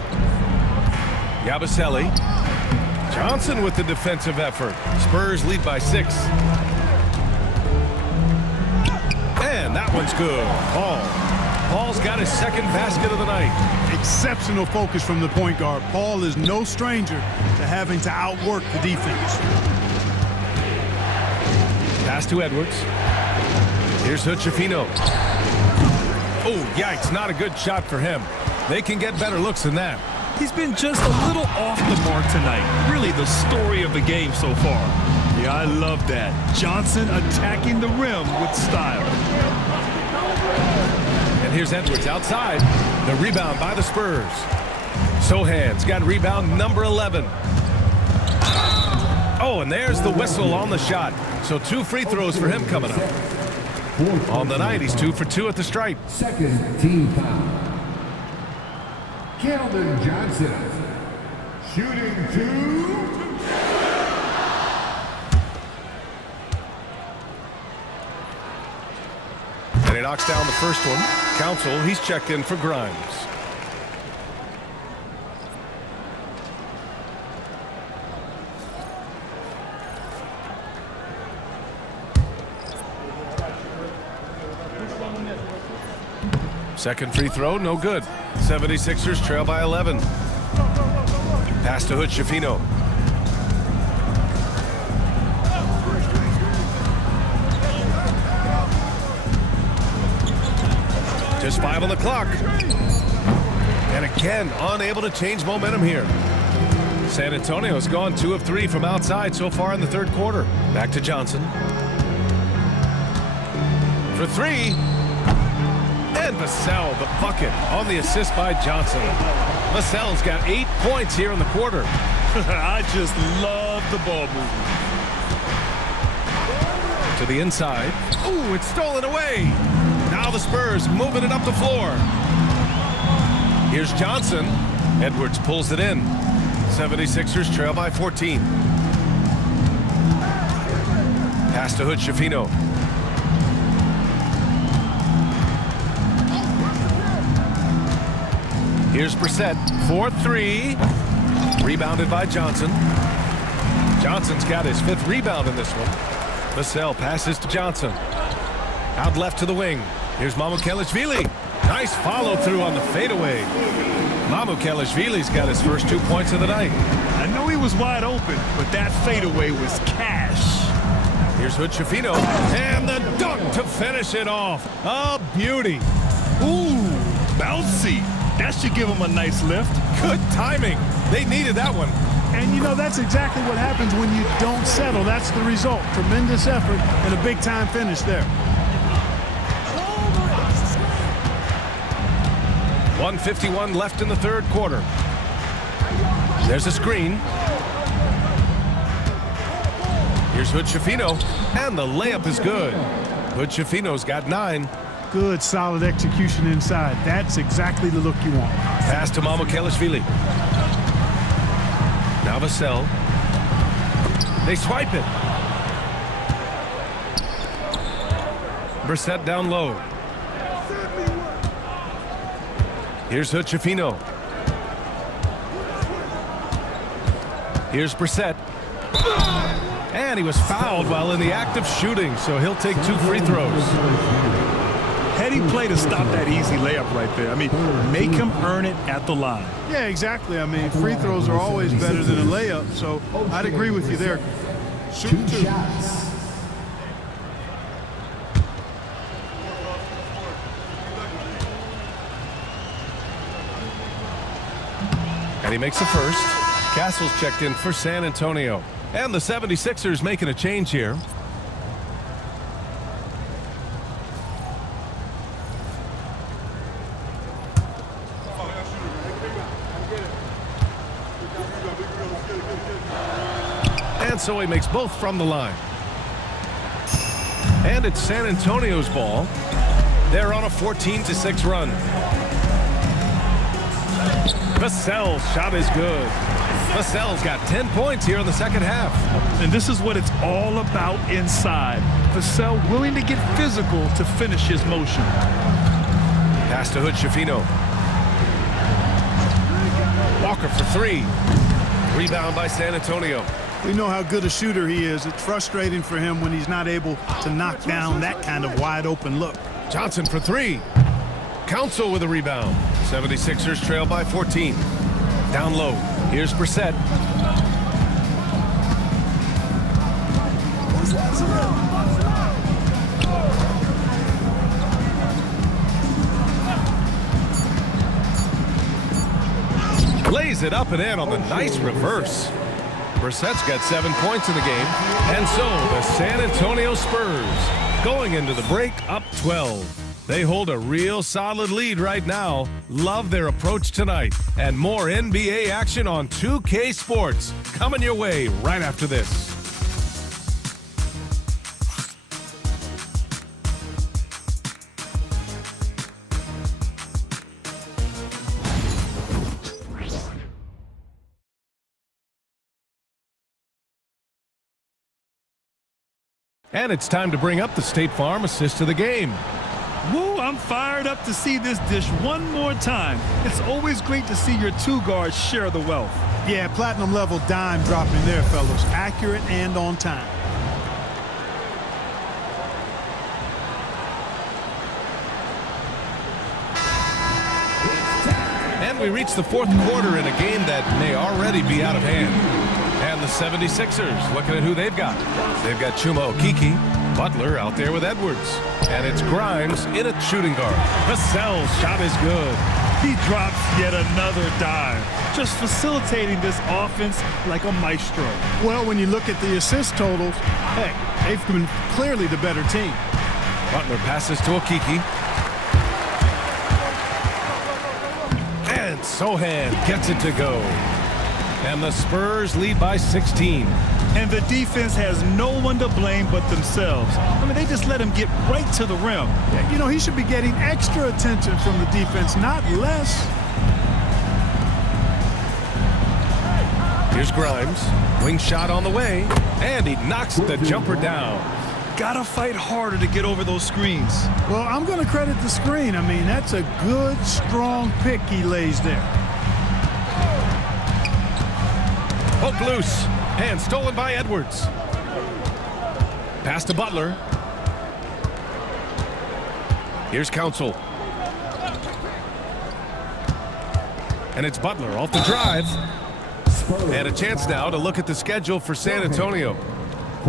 Yabusele. Johnson with the defensive effort. Spurs lead by 6. And that one's good. Paul's got his second basket of the night. Exceptional focus from the point guard. Paul is no stranger to having to outwork the defense. Pass to Edwards. Here's Schifino. Oh, yikes, not a good shot for him. They can get better looks than that. He's been just a little off the mark tonight. Really the story of the game so far. Yeah, I love that. Johnson attacking the rim with style. And here's Edwards outside. The rebound by the Spurs. Sohan's got rebound number 11. Oh, and there's the whistle on the shot. So 2 free throws for him coming up. On the night, he's 2 for 2 at the stripe. Second team foul. Keldon Johnson. Shooting 2. And he knocks down the first one. Council, he's checked in for Grimes. Second free throw, no good. 76ers trail by 11. Pass to Hood Schifino. Just 5 on the clock. And again, unable to change momentum here. San Antonio's gone 2 of 3 from outside so far in the third quarter. Back to Johnson. For 3. And Vassell, the bucket, on the assist by Johnson. Vassell's got 8 points here in the quarter. I just love the ball movement. To the inside. Ooh, it's stolen away. Now the Spurs moving it up the floor. Here's Johnson. Edwards pulls it in. 76ers trail by 14. Pass to Hood Schifino. Here's Brissett for 3. Rebounded by Johnson. Johnson's got his 5th rebound in this one. Vassell passes to Johnson. Out left to the wing. Here's Mamukelashvili. Nice follow through on the fadeaway. Mamukelashvili's got his first 2 points of the night. I know he was wide open, but that fadeaway was cash. Here's Hood Schifino. And the dunk to finish it off. A beauty. Ooh, bouncy. That should give him a nice lift. Good timing. They needed that one. And you know, that's exactly what happens when you don't settle. That's the result. Tremendous effort and a big-time finish there. 1:51 left in the third quarter. There's a screen. Here's Hood Schifino. And the layup is good. Hood Schifino's got 9. Good, solid execution inside. That's exactly the look you want. Pass to Mamukelashvili. Now Vassell. They swipe it. Brissett down low. Here's Hood Schifino. Here's Brissett. And he was fouled while in the act of shooting, so he'll take 2 free throws. Heady play to stop that easy layup right there. I mean, make him earn it at the line. Yeah, exactly. I mean, free throws are always better than a layup, so I'd agree with you there. Shoot 2 shots. And he makes the first. Castle's checked in for San Antonio. And the 76ers making a change here. And so he makes both from the line. And it's San Antonio's ball. They're on a 14-6 run. Vassell's shot is good. Vassell's got 10 points here in the second half. And this is what it's all about inside. Vassell willing to get physical to finish his motion. Pass to Hood Schifino. Walker for 3. Rebound by San Antonio. We know how good a shooter he is. It's frustrating for him when he's not able to knock down that kind of wide open look. Johnson for 3. Council with a rebound. 76ers trail by 14. Down low. Here's Brissett. Lays it up and in on the nice reverse. Brissett's got 7 points in the game. And so the San Antonio Spurs going into the break up 12. They hold a real solid lead right now. Love their approach tonight. And more NBA action on 2K Sports coming your way right after this. And it's time to bring up the State Farm assist to the game. Woo, I'm fired up to see this dish one more time. It's always great to see your 2 guards share the wealth. Yeah, platinum level dime dropping there, fellas. Accurate and on time. And we reach the fourth quarter in a game that may already be out of hand. And the 76ers, looking at who they've got. They've got Chuma Okeke, Butler out there with Edwards. And it's Grimes in at shooting guard. Vassell's shot is good. He drops yet another dive, just facilitating this offense like a maestro. Well, when you look at the assist totals, hey, they've been clearly the better team. Butler passes to Okeke. And Sohan gets it to go. And the Spurs lead by 16. And the defense has no one to blame but themselves. I mean, they just let him get right to the rim. Yeah, you know, he should be getting extra attention from the defense, not less. Here's Grimes. Wing shot on the way. And he knocks the jumper down. Gotta fight harder to get over those screens. Well, I'm going to credit the screen. I mean, that's a good, strong pick he lays there. Poked loose. And stolen by Edwards. Pass to Butler. Here's Council. And it's Butler off the drive. And a chance now to look at the schedule for San Antonio.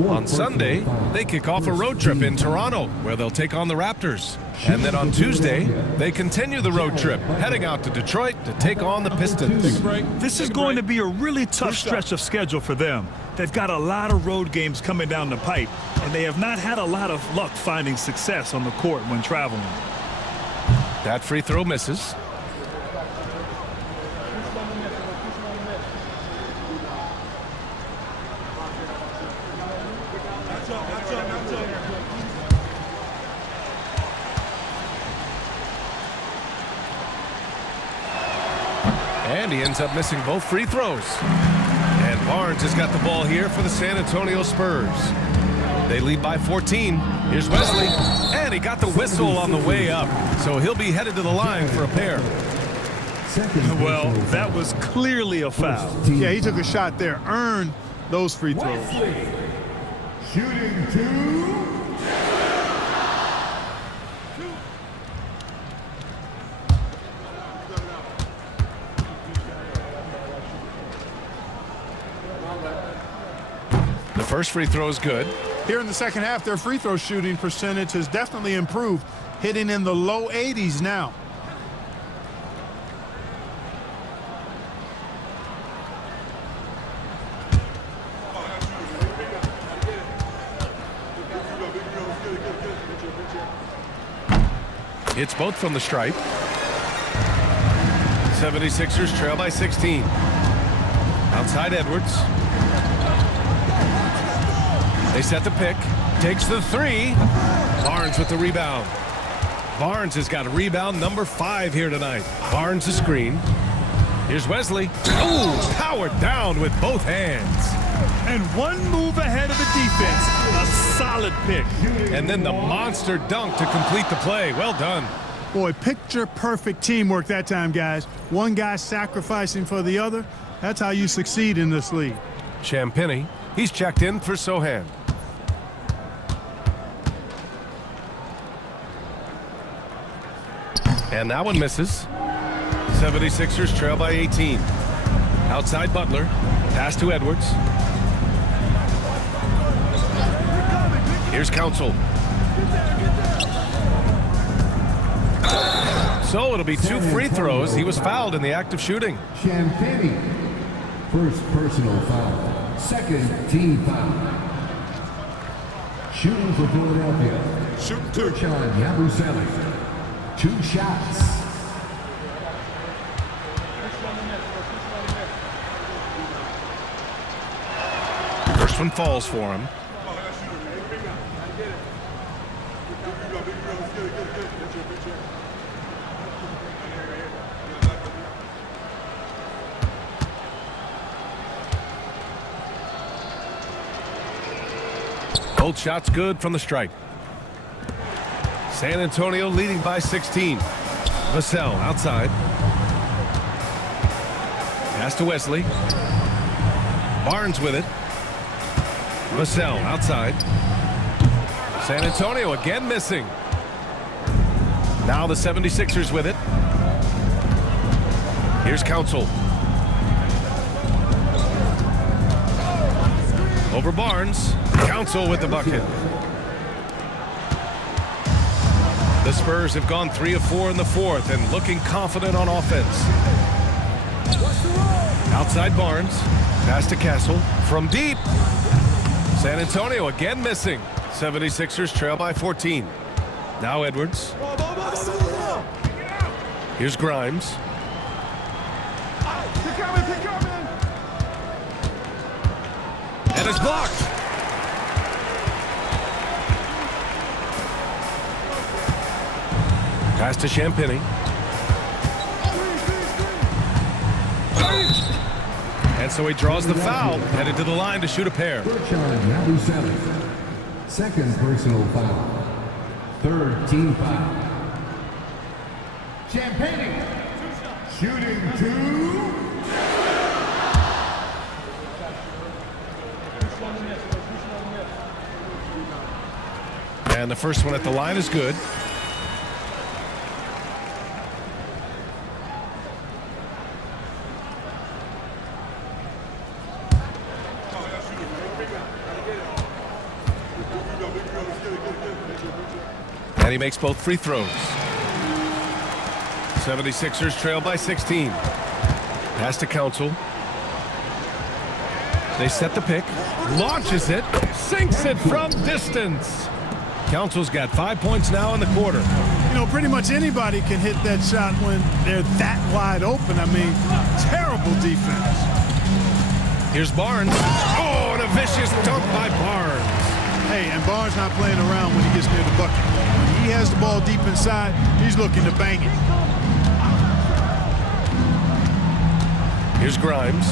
On Sunday, they kick off a road trip in Toronto, where they'll take on the Raptors. And then on Tuesday, they continue the road trip, heading out to Detroit to take on the Pistons. This is going to be a really tough stretch of schedule for them. They've got a lot of road games coming down the pipe, and they have not had a lot of luck finding success on the court when traveling. That free throw misses. And he ends up missing both free throws. And Barnes has got the ball here for the San Antonio Spurs. They lead by 14. Here's Wesley. And he got the whistle on the way up. So he'll be headed to the line for a pair. Well, that was clearly a foul. Yeah, he took a shot there. Earned those free throws. Wesley, shooting 2. The first free throw is good. Here in the second half, their free throw shooting percentage has definitely improved, hitting in the low 80s now. It's both from the stripe. 76ers trail by 16. Outside Edwards. They set the pick. Takes the three. Barnes with the rebound. Barnes has got a rebound number 5 here tonight. Barnes the screen. Here's Wesley. Oh, powered down with both hands. And one move ahead of the defense. A solid pick. And then the monster dunk to complete the play. Well done. Boy, picture-perfect teamwork that time, guys. One guy sacrificing for the other. That's how you succeed in this league. Champagny. He's checked in for Sohan. And that one misses. 76ers trail by 18. Outside Butler. Pass to Edwards. Here's Council. So it'll be 2 free throws. He was fouled in the act of shooting. Champagny, first personal foul, second team foul. Shooting for Philadelphia. Shooting 2. John Yabusele, 2 shots. First one falls for him. Both shots good from the stripe. San Antonio leading by 16. Vassell outside. Pass to Wesley. Barnes with it. Vassell outside. San Antonio again missing. Now the 76ers with it. Here's Council. Over Barnes. Council with the bucket. The Spurs have gone 3 of 4 in the fourth and looking confident on offense. Outside Barnes. Pass to Castle. From deep. San Antonio again missing. 76ers trail by 14. Now Edwards. Here's Grimes. And it's blocked. Pass to Champagny. And so he draws the foul, headed to the line to shoot a pair. Number 7. Second personal foul. Third team foul. Champagny shooting 2. And the first one at the line is good. And he makes both free throws. 76ers trail by 16. Pass to Council. They set the pick. Launches it. Sinks it from distance. Council's got 5 points now in the quarter. You know, pretty much anybody can hit that shot when they're that wide open. I mean, terrible defense. Here's Barnes. Oh, and a vicious dunk by Barnes. Hey, and Barnes not playing around when he gets near the bucket. When he has the ball deep inside, he's looking to bang it. Here's Grimes.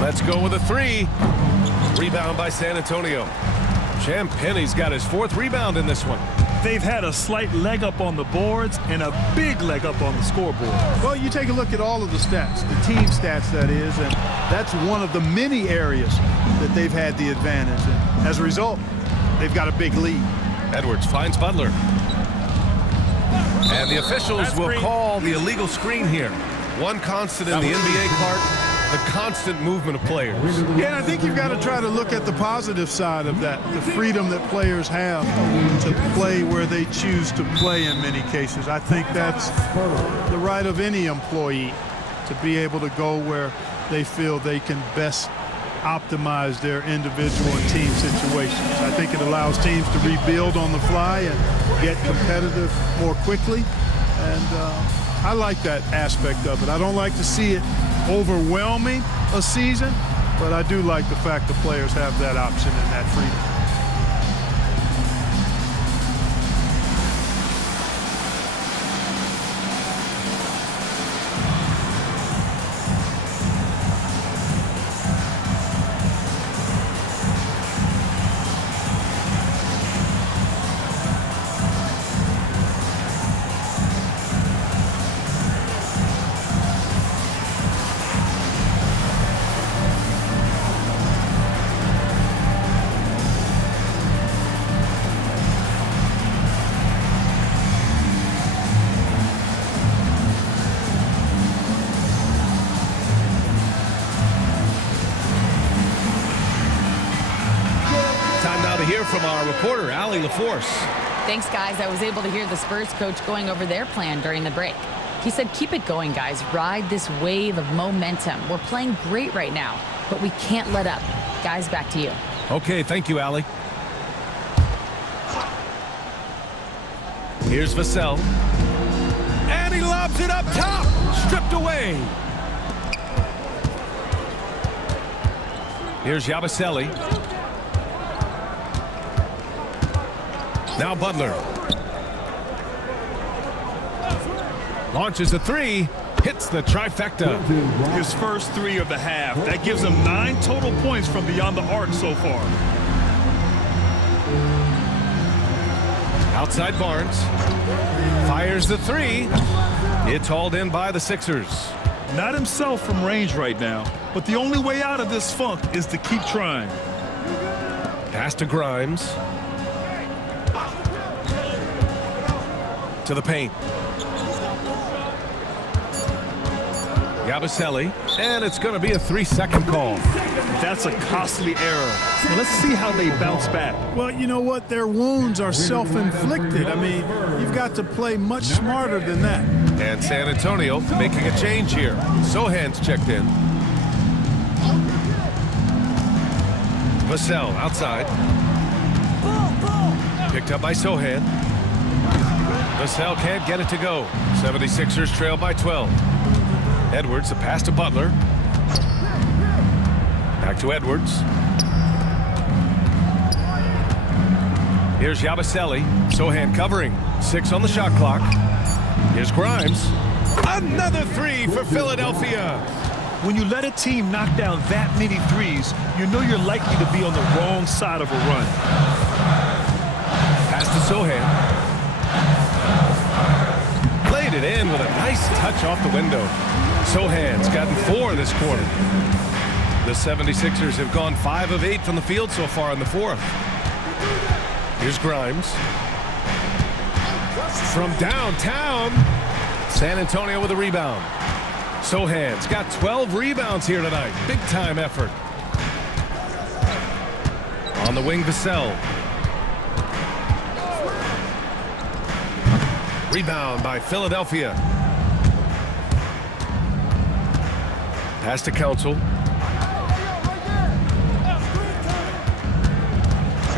Let's go with a 3. Rebound by San Antonio. Champagny's got his 4th rebound in this one. They've had a slight leg up on the boards and a big leg up on the scoreboard. Well, you take a look at all of the stats, the team stats that is, and that's one of the many areas that they've had the advantage. And as a result, they've got a big lead. Edwards finds Butler. And the officials will call the illegal screen here. One constant in the NBA, Clark, the constant movement of players. Yeah, and I think you've got to try to look at the positive side of that, the freedom that players have to play where they choose to play in many cases. I think that's the right of any employee to be able to go where they feel they can best optimize their individual and team situations. I think it allows teams to rebuild on the fly and get competitive more quickly. And I like that aspect of it. I don't like to see it overwhelming a season, but I do like the fact the players have that option and that freedom. From our reporter, Allie LaForce. Thanks, guys. I was able to hear the Spurs coach going over their plan during the break. He said, keep it going, guys. Ride this wave of momentum. We're playing great right now, but we can't let up. Guys, back to you. Okay, thank you, Allie. Here's Vassell. And he lobs it up top. Stripped away. Here's Yabusele. Now Butler. Launches a 3. Hits the trifecta. His first 3 of the half. That gives him 9 total points from beyond the arc so far. Outside Barnes. Fires the 3. It's hauled in by the Sixers. Not himself from range right now, but the only way out of this funk is to keep trying. Pass to Grimes. To the paint. Yabusele, and it's going to be a 3-second call. That's a costly error. Now let's see how they bounce back. Well, you know what? Their wounds are self-inflicted. I mean, you've got to play much smarter than that. And San Antonio making a change here. Sohan's checked in. Vassell outside. Picked up by Sohan. Vassell can't get it to go. 76ers trail by 12. Edwards, a pass to Butler. Back to Edwards. Here's Yabusele. Sohan covering. 6 on the shot clock. Here's Grimes. Another 3 for Philadelphia. When you let a team knock down that many threes, you know you're likely to be on the wrong side of a run. Pass to Sohan. Played it in with a nice touch off the window. Sohan's gotten 4 this quarter. The 76ers have gone 5 of 8 from the field so far in the fourth. Here's Grimes. From downtown, San Antonio with a rebound. Sohan's got 12 rebounds here tonight. Big time effort. On the wing, Vassell. Rebound by Philadelphia. Pass to Council.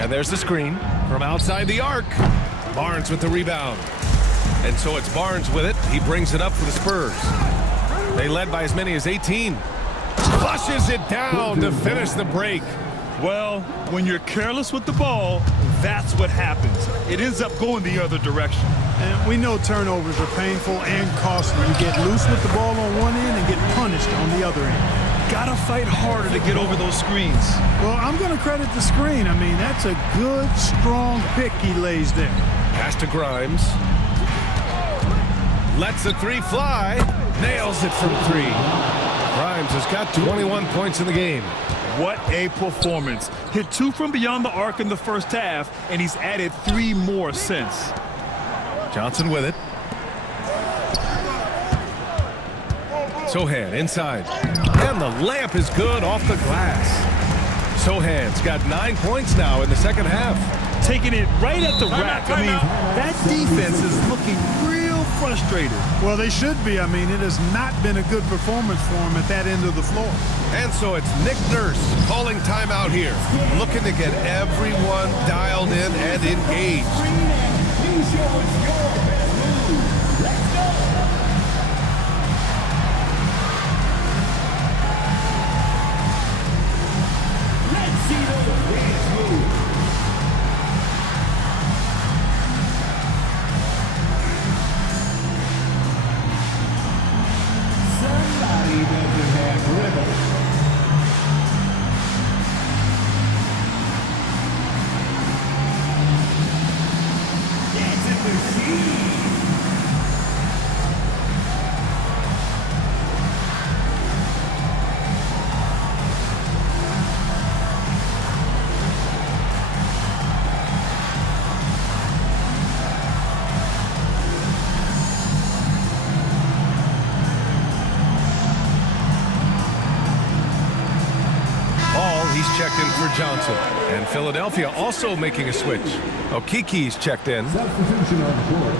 And there's the screen from outside the arc. Barnes with the rebound. And so it's Barnes with it. He brings it up for the Spurs. They led by as many as 18. Flushes it down to finish the break. Well, when you're careless with the ball, that's what happens. It ends up going the other direction. And we know turnovers are painful and costly. You get loose with the ball on one end and get punished on the other end. Gotta fight harder to get over those screens. Well, I'm going to credit the screen. I mean, that's a good, strong pick he lays there. Pass to Grimes. Lets the 3 fly. Nails it from 3. Grimes has got 21 points in the game. What a performance. Hit 2 from beyond the arc in the first half, and he's added 3 more since. Johnson with it. Sohan inside. And the layup is good off the glass. Sohan's got 9 points now in the second half. Taking it right at the rack. I mean, that defense is looking real frustrated. Well, they should be. I mean, it has not been a good performance for them at that end of the floor. And so it's Nick Nurse calling timeout here, looking to get everyone dialed in and engaged. He's checked in for Johnson. And Philadelphia also making a switch. Okiki's checked in. Substitution on the court.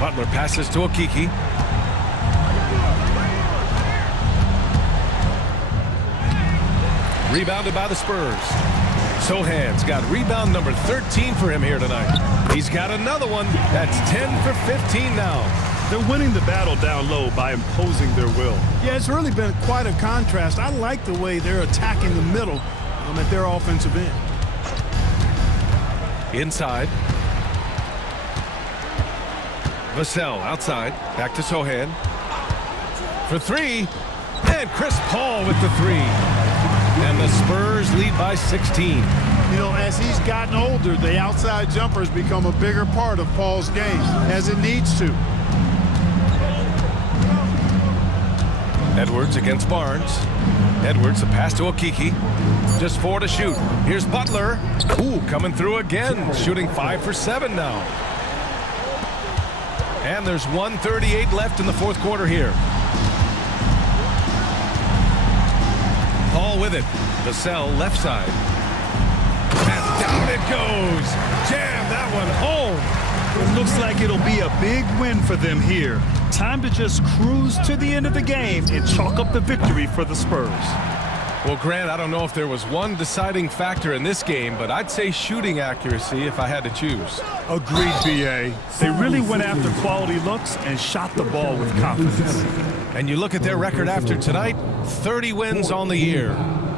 Butler passes to Okiki. Rebounded by the Spurs. Sohan's got rebound number 13 for him here tonight. He's got another one. That's 10 for 15 now. They're winning the battle down low by imposing their will. Yeah, it's really been quite a contrast. I like the way they're attacking the middle at their offensive end. Inside. Vassell outside. Back to Sohan. For 3. And Chris Paul with the 3. And the Spurs lead by 16. You know, as he's gotten older, the outside jumper has become a bigger part of Paul's game, as it needs to. Edwards against Barnes. Edwards, the pass to Okiki. Just 4 to shoot. Here's Butler. Ooh, coming through again. Shooting 5 for 7 now. And there's 1:38 left in the fourth quarter here. Paul with it. Vassell left side. And down it goes. Jam that one home. It looks like it'll be a big win for them here. Time to just cruise to the end of the game and chalk up the victory for the Spurs. Well, Grant, I don't know if there was one deciding factor in this game, but I'd say shooting accuracy if I had to choose. Agreed, B.A. They really went after quality looks and shot the ball with confidence. And you look at their record after tonight, 30 wins on the year.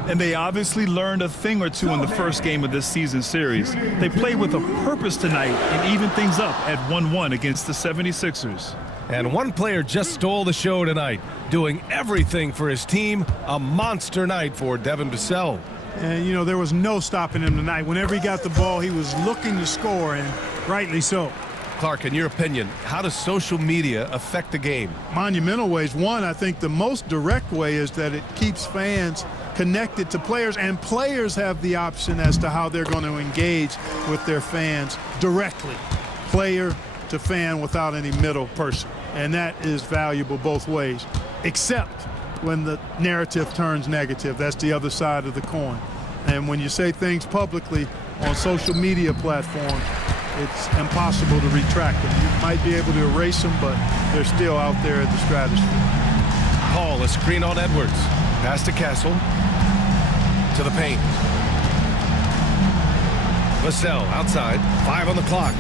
And they obviously learned a thing or two in the first game of this season series. They played with a purpose tonight and evened things up at 1-1 against the 76ers. And one player just stole the show tonight, doing everything for his team. A monster night for Devin Vassell. And, you know, there was no stopping him tonight. Whenever he got the ball, he was looking to score, and rightly so. Clark, in your opinion, how does social media affect the game? Monumental ways. One, I think the most direct way is that it keeps fans connected to players, and players have the option as to how they're going to engage with their fans directly, player to fan, without any middle person. And that is valuable both ways, except when the narrative turns negative. That's the other side of the coin. And when you say things publicly on social media platforms, it's impossible to retract them. You might be able to erase them, but they're still out there in the stratosphere. Paul, a screen on Edwards. Pass to Castle. To the paint. Vassell outside. 5 on the clock.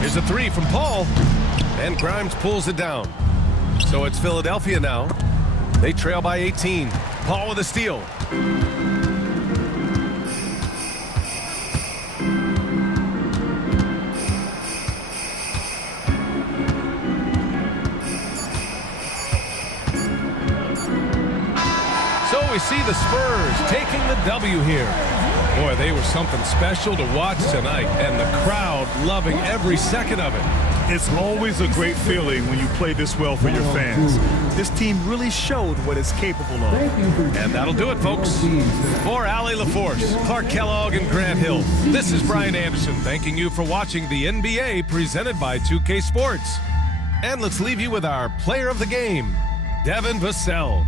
Here's a 3 from Paul. And Grimes pulls it down. So it's Philadelphia now. They trail by 18. Paul with a steal. So we see the Spurs taking the W here. Boy, they were something special to watch tonight, and the crowd loving every second of it. It's always a great feeling when you play this well for your fans. This team really showed what it's capable of. And that'll do it, folks. For Allie LaForce, Clark Kellogg, and Grant Hill, this is Brian Anderson thanking you for watching the NBA presented by 2K Sports. And let's leave you with our player of the game, Devin Vassell.